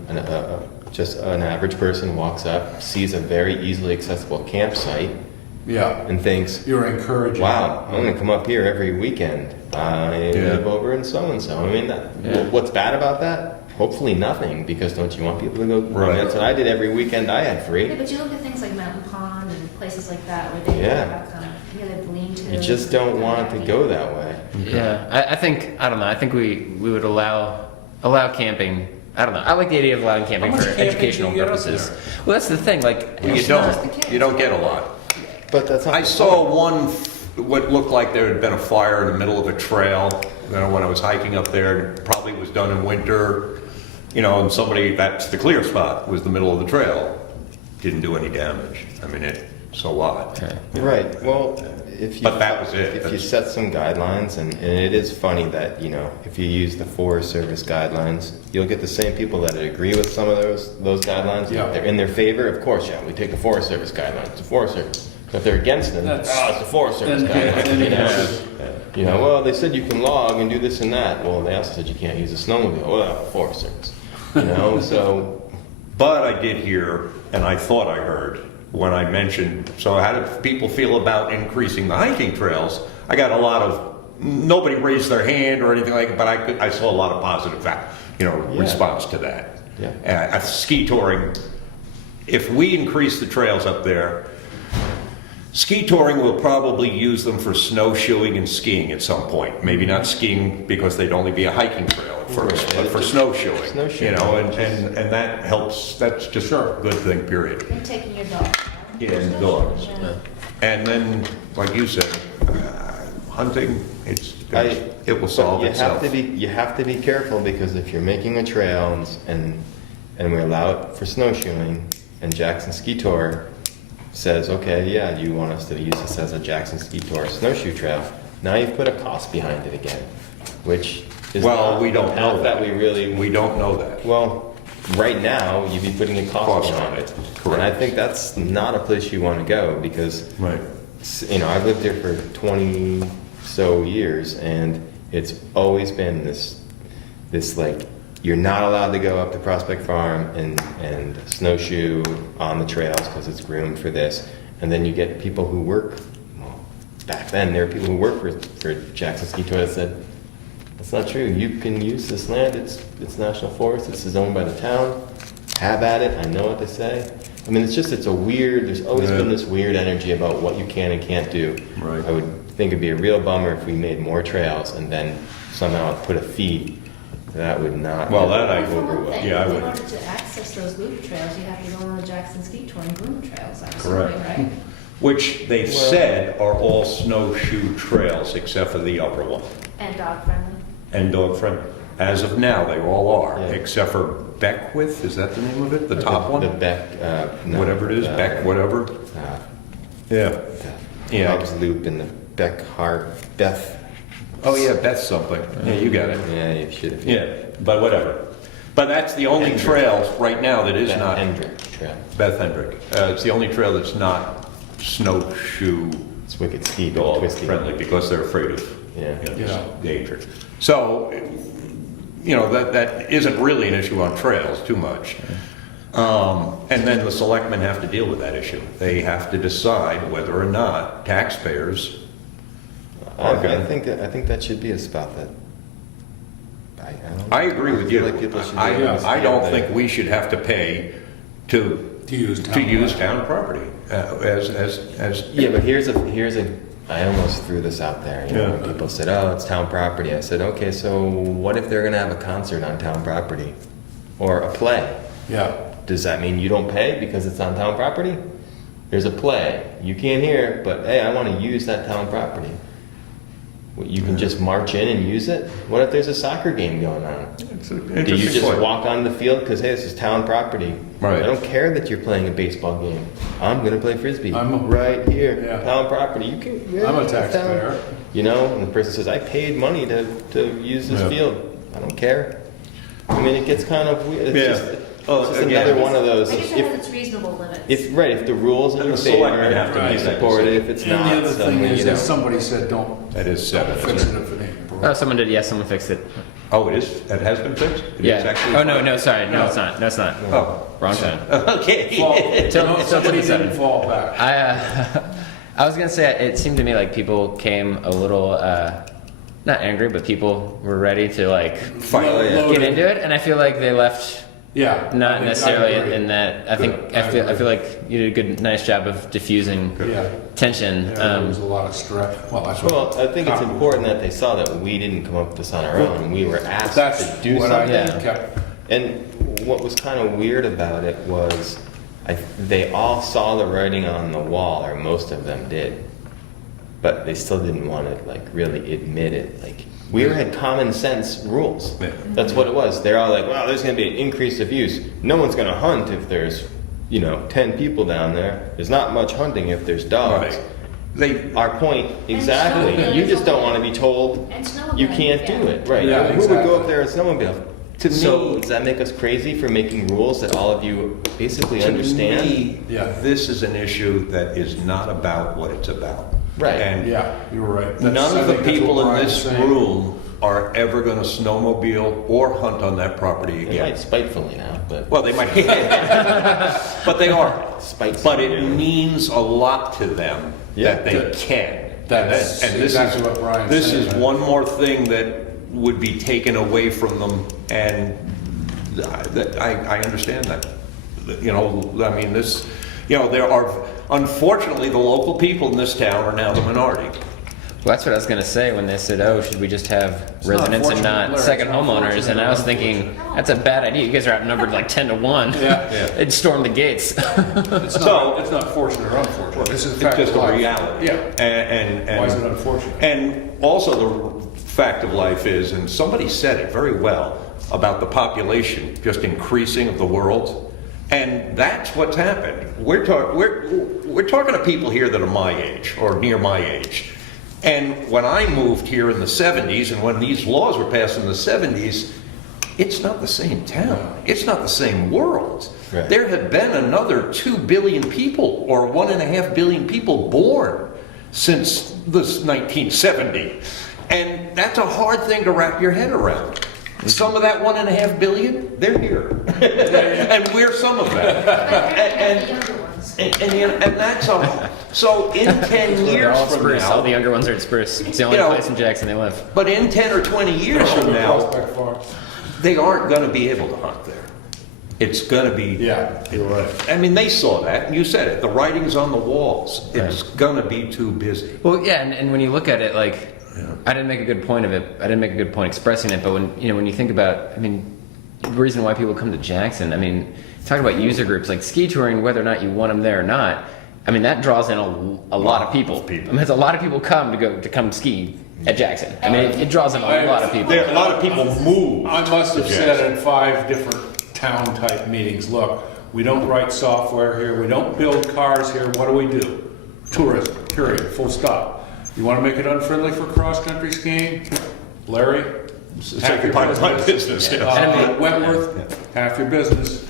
just an average person walks up, sees a very easily accessible campsite, Yeah, and thinks, you're encouraging. wow, I'm going to come up here every weekend. I live over in so-and-so. I mean, what's bad about that? Hopefully nothing, because don't you want people to go? Right. I mean, that's what I did every weekend I had free. Yeah, but you look at things like Mountain Pond and places like that where they have kind of, they have lean-tos. You just don't want it to go that way. Yeah, I don't know. I think we would allow camping. I don't know. I like the idea of allowing camping How much for camping educational do you get up purposes. there? Well, that's the thing. Like, You it's not- don't get a lot. But that's not I saw one, what looked like there had been a fire in the middle of a trail, when I was hiking up there, it probably was done in winter, and somebody, that's the clear spot, was the middle of the trail. Didn't do any damage. I mean, so what? Right. Well, But that was it. If you set some guidelines, and it is funny that, if you use the Forest Service guidelines, you'll get the same people that agree with some of those guidelines. Yeah. They're in their favor, of course, we take the Forest Service guidelines, it's the Forest Service. But if they're against them, it's the Forest Service guidelines. Well, they said you can log and do this and that. Well, they also said you can't use a snowmobile. Well, Forest Service. So. But I did hear, and I thought I heard, when I mentioned, so how do people feel about increasing the hiking trails? I got a lot of, nobody raised their hand or anything like that, but I saw a lot of positive, response to that. Yeah. Ski touring, if we increase the trails up there, ski touring will probably use them for snowshoeing and skiing at some point. Maybe not skiing because they'd only be a hiking trail at first, but for snowshoeing. And that helps. That's just a good thing, period. And taking your dog. Yeah, and dogs. Yeah. And then, like you said, hunting, it will solve itself. You have to be careful, because if you're making a trail and we allow it for snowshoeing, and Jackson Ski Tour says, okay, yeah, you want us to use this as a Jackson Ski Tour snowshoe trail, now you've put a cost behind it again, which is not we don't the know path that. we don't know that. Well, right now, you'd be putting a cost behind it. And I think that's not a place you want to go, because I've lived here for 20 so years, and it's always been this like, you're not allowed to go up to Prospect Farm and snowshoe on the trails because it's groomed for this. And then you get people who work, back then there were people who worked for Jackson Ski Tour that said, that's not true. You can use this land. It's national forest. This is owned by the town. Have at it. I know what they say. I mean, it's a weird, there's always been this weird energy about what you can and can't do. Right. I would think it'd be a real bummer if we made more trails and then somehow put a fee. That would not. Well, that I For will. one thing, Yeah, I in would. order to access those loop trails, you have to go on the Jackson Ski Tour and groom trails, I'm Correct. assuming, right? Which they've said are all snowshoe trails except for the upper one. And dog friendly. And dog friendly. As of now, they all are, except for Beckwith, is that the name of it? The top one? The Beck, whatever it is, Beck, whatever. Yeah. Bob's Loop and the Beth. Oh yeah, Beth something. Yeah, you got it. Yeah, you should. Yeah, but whatever. But that's the only trail right now that is Beth not. Hendrick Trail. Beth Hendrick. It's the only trail that's not snowshoe. It's wicked steep and dog twisty. friendly because they're afraid of Yeah. danger. So, that isn't really an issue on trails too much. And then the selectmen have to deal with that issue. They have to decide whether or not taxpayers I think that should be a spot that. I agree with you. Like people should I don't think we should have to pay to use town property as. Yeah, but here's a. I almost threw this out there. You know, when people said, "Oh, it's town property." I said, "Okay, so what if they're going to have a concert on town property, or a play? Yeah. Does that mean you don't pay because it's on town property? There's a play. You can't hear it, but hey, I want to use that town property. You can just march in and use it? What if there's a soccer game going on? Do you just walk on the field because, hey, this is town property? Right. I don't care that you're playing a baseball game. I'm going to play Frisbee right here, town property. You can. I'm a taxpayer. You know, and the person says, I paid money to use this field. I don't care. I mean, it gets kind of weird. It's just another one of those. I guess it has its reasonable limits. If the rules in And your the favor, selectmen have to you make that support it. decision. If it's And not, the other thing is you that don't. somebody said don't That is seven. fix it if it ain't broke. Oh, someone did. Yeah, someone fixed it. Oh, it is. It has been fixed. It Yeah. is actually Oh no, fine? no, sorry, no, it's not. No, it's not. Oh, Wrong time. okay. Somebody didn't fall back. I was gonna say it seemed to me like people came a little not angry, but people were ready to like get into it, and I feel like they left. Yeah. Not I necessarily agree. in that. I feel like you did a good, nice job of diffusing tension. Yeah, there was a lot of stress. Well, that's what Well, I think it's important that they saw that we didn't come up with this on our own. We were asked That's to do what I something. kept. And what was kind of weird about it was they all saw the writing on the wall, or most of them did, but they still didn't want to like really admit it. Like we had common sense rules. That's what it was. They're all like, "Wow, there's going to be an increase of use. No one's going to hunt if there's, 10 people down there. There's not much hunting if there's dogs." Our point exactly. snowmobiles. You just don't want to be told And snowmobiling, you can't do it, right? Yeah, Who would go exactly. up there and snowmobile? So does that make us crazy for making rules that all of you basically understand? To me, this is an issue that is not about what it's about. Right. And Yeah, you're right. none of the people in this room are ever going to snowmobile or hunt on that property They again. might spitefully now, but Well, they might, but they are. Spiteful. But it means a lot to them that they can. That's And this exactly is what Brian's this saying, is man. one more thing that would be taken away from them, and I understand that. I mean, this, there are, unfortunately, the local people in this town are now the minority. Well, that's what I was gonna say when they said, "Oh, should we just have not residents and unfortunate, not Larry. second It's not homeowners?" unfortunate, And I was it's thinking, that's a bad idea. You guys are outnumbered like 10-1. Yeah. They'd storm the gates. It's not fortunate or unfortunate. This is a It's fact just of a life. reality. Yeah. And Why is it unfortunate? And also the fact of life is, and somebody said it very well, about the population just increasing of the world. And that's what's happened. We're talking to people here that are my age or near my age. And when I moved here in the 70s, and when these laws were passed in the 70s, it's not the same town. It's not the same world. Right. There had been another 2 billion people or 1.5 billion people born since this 1970. And that's a hard thing to wrap your head around. Some of that 1.5 billion, they're here. And we're some of them. And that's a, so in 10 They're years all at from Spruce. All now, the younger ones are at Spruce. It's the only place in Jackson they live. but in 10 or 20 years from now, they aren't going to be able to hunt there. It's going to be. Yeah, you're right. I mean, they saw that, and you said it. The writing's on the walls. It's going to be too busy. Well, yeah, and when you look at it, like, I didn't make a good point of it. I didn't make a good point expressing it. But when you think about, the reason why people come to Jackson, talk about user groups like ski touring, whether or not you want them there or not. That draws in a lot of people. It's a lot of people come to come ski at Jackson. It draws in a lot of people. A lot of people move. I must have said in 5 different town type meetings, look, we don't write software here, we don't build cars here, what do? Tourism, period, full stop. You want to make it unfriendly for cross-country skiing? Larry, half your part of my business. business. Wentworth, half your business.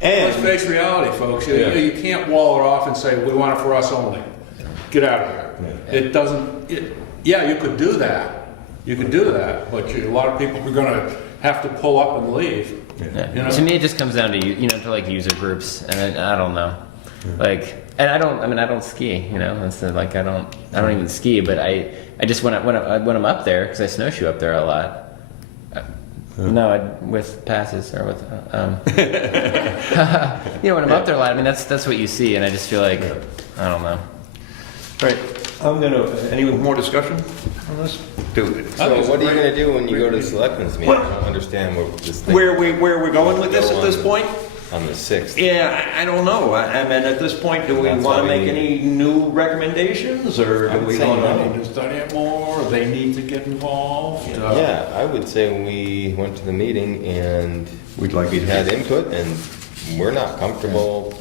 Let's face reality, folks. You can't wall it off and say, we want it for us only. Get out of here. It doesn't, you could do that. You could do that, but a lot of people are going to have to pull up and leave. To me, it just comes down to to like user groups, and I don't know. Like, and I don't ski, you know, that's like, I don't even ski, but I just, when I'm up there, because I snowshoe up there a lot, with passes or with, you know, when I'm up there a lot, I mean, that's what you see, and I just feel like, I don't know. Right. Any more discussion on this? Do it. So what are you gonna do when you go to the selectmen's meeting? I don't understand what this thing. Where we're going with this at this point? On the 6th. Yeah, I don't know. I mean, at this point, do we That's want to why we make any new recommendations, or do we want They to? need to study it more, they need to get involved. Yeah, I would say we went to the meeting and we'd had input, and we're not comfortable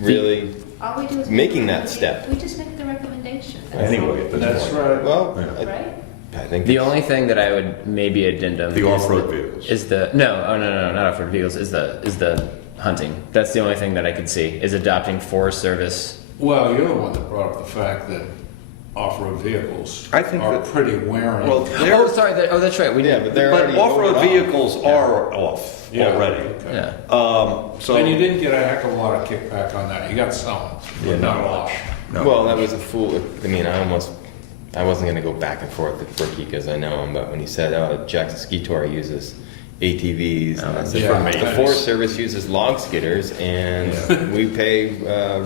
really All we do is making that step. We just make the recommendation. Anyway, at this point. right. Well, Right? I think The only thing that I would maybe addendum The off-road vehicles. is the no, not off-road vehicles, is the hunting. That's the only thing that I could see is adopting Forest Service. Well, you're the one that brought up the fact that off-road vehicles I think are that- pretty wearing. Well, Oh, sorry. That's right. We did. but they're But already off-road voted vehicles are off Yeah. already. Okay. Yeah. So And you didn't get a heck of a lot of kickback on that. You got some, but not a lot. Well, that was a fool. I mean, I wasn't going to go back and forth with Brookie because I know him, but when he said, "Oh, Jackson Ski Tour uses ATVs," and I said, Yeah. "The Forest Service uses log skidders, and we pay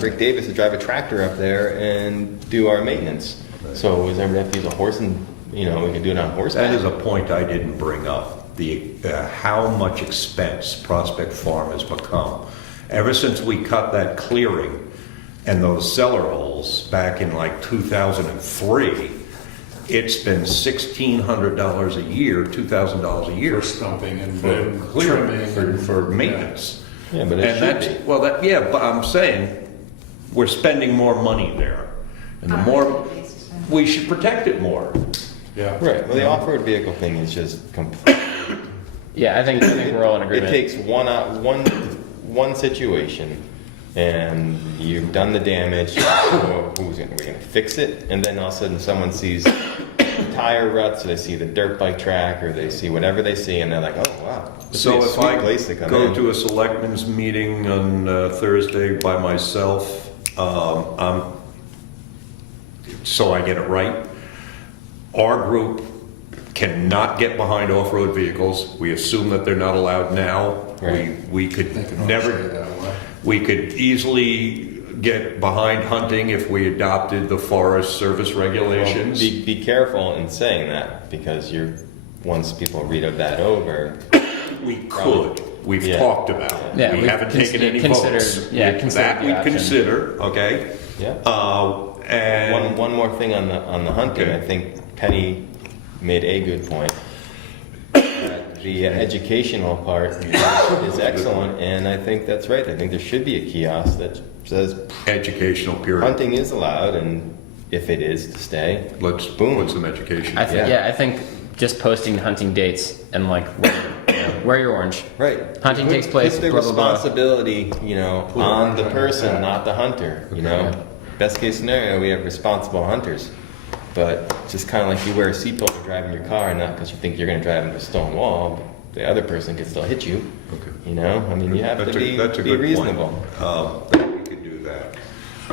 Rick Davis to drive a tractor up there and do our maintenance. So is everybody have to use a horse, and we can do it on horseback?" that is a point I didn't bring up. The how much expense Prospect Farm has become ever since we cut that clearing and those cellar holes back in like 2003. It's been $1,600 a year, $2,000 a year For stumping and for trimming clearing, for maintenance. Yeah, but it And should that's, be. well, but I'm saying, we're spending more money there. And the more, we should protect it more. Yeah. Right. Well, the off-road vehicle thing is just complete. Yeah, I think we're all in It agreement. takes one situation, and you've done the damage. So we're going to fix it? And then all of a sudden, someone sees tire ruts, or they see the dirt bike track, or they see whatever they see, and they're like, "Oh wow!" This So would be a if sweet I place to come go in. to a selectmen's meeting on Thursday by myself, so I get it right, our group cannot get behind off-road vehicles. We assume that they're not allowed now. Right. We could They can all say never, it that way. we could easily get behind hunting if we adopted the Forest Service regulations. Be careful in saying that, because once people read that over, We could. We've Yeah. talked about it. Yeah, We we've haven't taken any considered- votes. yeah, considered That the we option. consider, okay? yeah. And One more thing on the hunting. Okay. I think Penny made a good point. The educational part is excellent, and I think that's right. I think there should be a kiosk that says educational period. hunting is allowed, and if it is to stay, Let's boom. put some education. I think I think just posting hunting dates and like wear your orange. Right. Hunting Put- takes place, Put the blah, blah, blah. responsibility, on the person, not the hunter. Yeah. Best case scenario, we have responsible hunters. But just kind of like you wear a seatbelt when you're driving your car, not because you think you're going to drive into a stone wall. The other person can still hit you. Okay. I mean, you have That's to be a good reasonable. point. We could do that.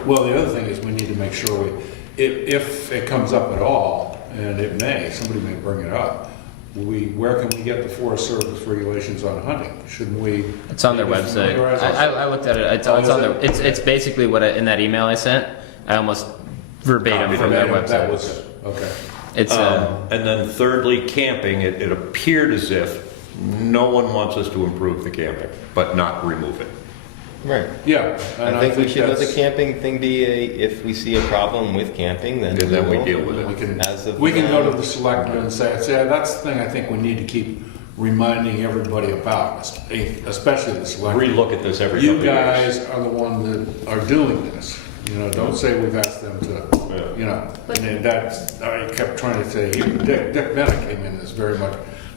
Well, the other thing is we need to make sure if it comes up at all, and it may, somebody may bring it up, where can we get the Forest Service regulations on hunting? Shouldn't we? It's on their maybe website. familiarize I ourselves? looked at it. It's Oh, on is their. it? It's basically what in that email I sent. I almost verbatim from their website. That was it, okay. It's And then thirdly, camping, it appeared as if no one wants us to improve the camping, but not remove it. Right. Yeah. and I think we should let the that's- camping thing be if we see a problem with camping, then And then we will. deal with it. We can, As of we can go now- to the selectmen and say, that's the thing I think we need to keep reminding everybody about, especially the selectmen. Relook at this every You couple of years. guys are the one that are doing this. Don't say we've asked them to, and that's, I kept trying to say, Dick Bennett came in as very much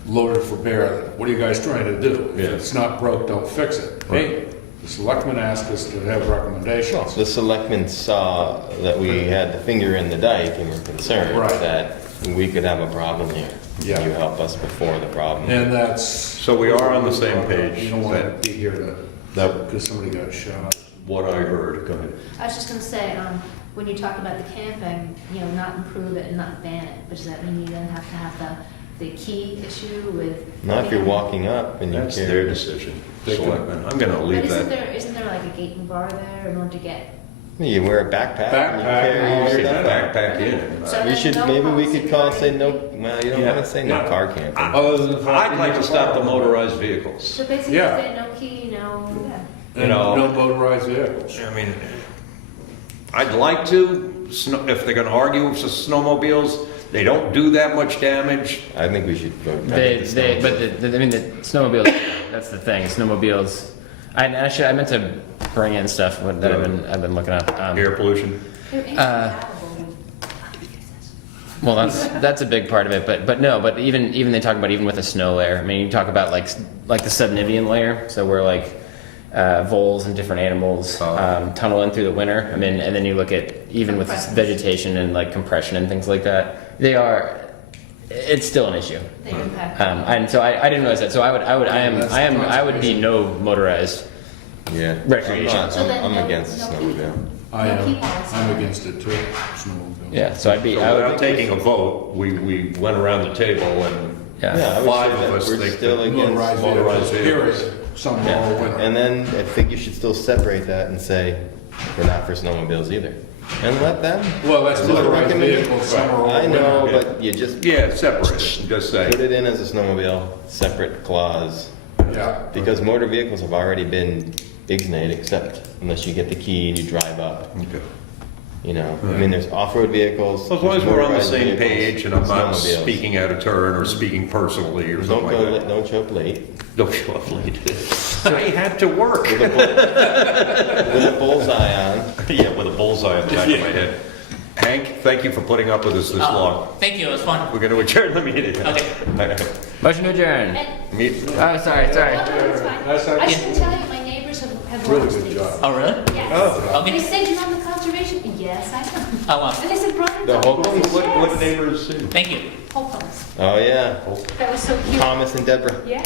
loaded for bear. What are you guys trying to do? If it's not broke, don't fix it. Hey, the selectmen asked us to have recommendations. The selectmen saw that we had the finger in the dike and were concerned Right. that we could have a problem here. Yeah. You help us before the problem. And that's. So we are on the same page. You don't want to be here That- because somebody got shot. what I heard. Go ahead. I was just gonna say, when you talk about the camping, you know, not improve it and not ban it, but does that mean you then have to have the key issue with? Not if you're walking up and you That's carry. their decision, selectmen. I'm gonna But leave isn't that. there like a gate and bar there in order to get? You wear a backpack. and you Backpack, carry You your should stuff. backpack in. So You then should, no maybe we policy could call and say guide? no, well, you don't Yeah. want to say no Yeah. car camping. I'd like to stop the motorized vehicles. So basically, Yeah. say no key, no, yeah. You know, No motorized vehicles. I mean, I'd like to, if they're gonna argue with the snowmobiles, they don't do that much damage. I think we should vote. But I mean, the snowmobiles, that's the thing, snowmobiles. I meant to bring in stuff that I've been looking up. Air pollution. They're incompatible. Well, that's a big part of it, but even they talk about even with a snow layer. I mean, you talk about like the subnivean layer, so where like voles and different animals tunnel in through the winter. I mean, and then you look at even with vegetation and like compression and things like that, it's still an issue. They impact. And so I didn't realize that. So I would be no motorized. Yeah. Recreation. I'm against the snowmobile. I'm against it too. Snowmobile. Yeah, so I'd be. So without taking a vote, we went around the table and Yeah, I would five say of that us we're think still that against motorized vehicles. Period. Some Yeah. all winter. And then I think you should still separate that and say, we're not for snowmobiles either. And let them. Well, that's do the motorized recommendation. vehicles, some are all I know, winter. but you just Yeah, separate it, just say. put it in as a snowmobile, separate clause. Yeah. Because motor vehicles have already been ixnayed, except unless you get the key and you drive up. Okay. You know, I mean, there's off-road vehicles. As long as there's we're on the motorized same vehicles, page and I'm not snowmobiles. speaking out of turn or speaking personally or Don't something go, like that. don't show up late. Don't show up late. I had to work. With a bullseye on. Yeah, with a bullseye on the back of my head. Hank, thank you for putting up with us this long. Thank you, it was fun. We're going to adjourn the meeting. Okay. Motion to adjourn. Oh, sorry. It's fine. I just want to tell you, my neighbors have Really watched good these. job. Oh, really? Yes. Okay. They said you're on the conservation. Yes, I am. Oh, wow. And they said, Brian. The whole- What neighbors? Thank you. Holcombs. Oh, yeah. That was so cute. Thomas and Deborah. Yeah.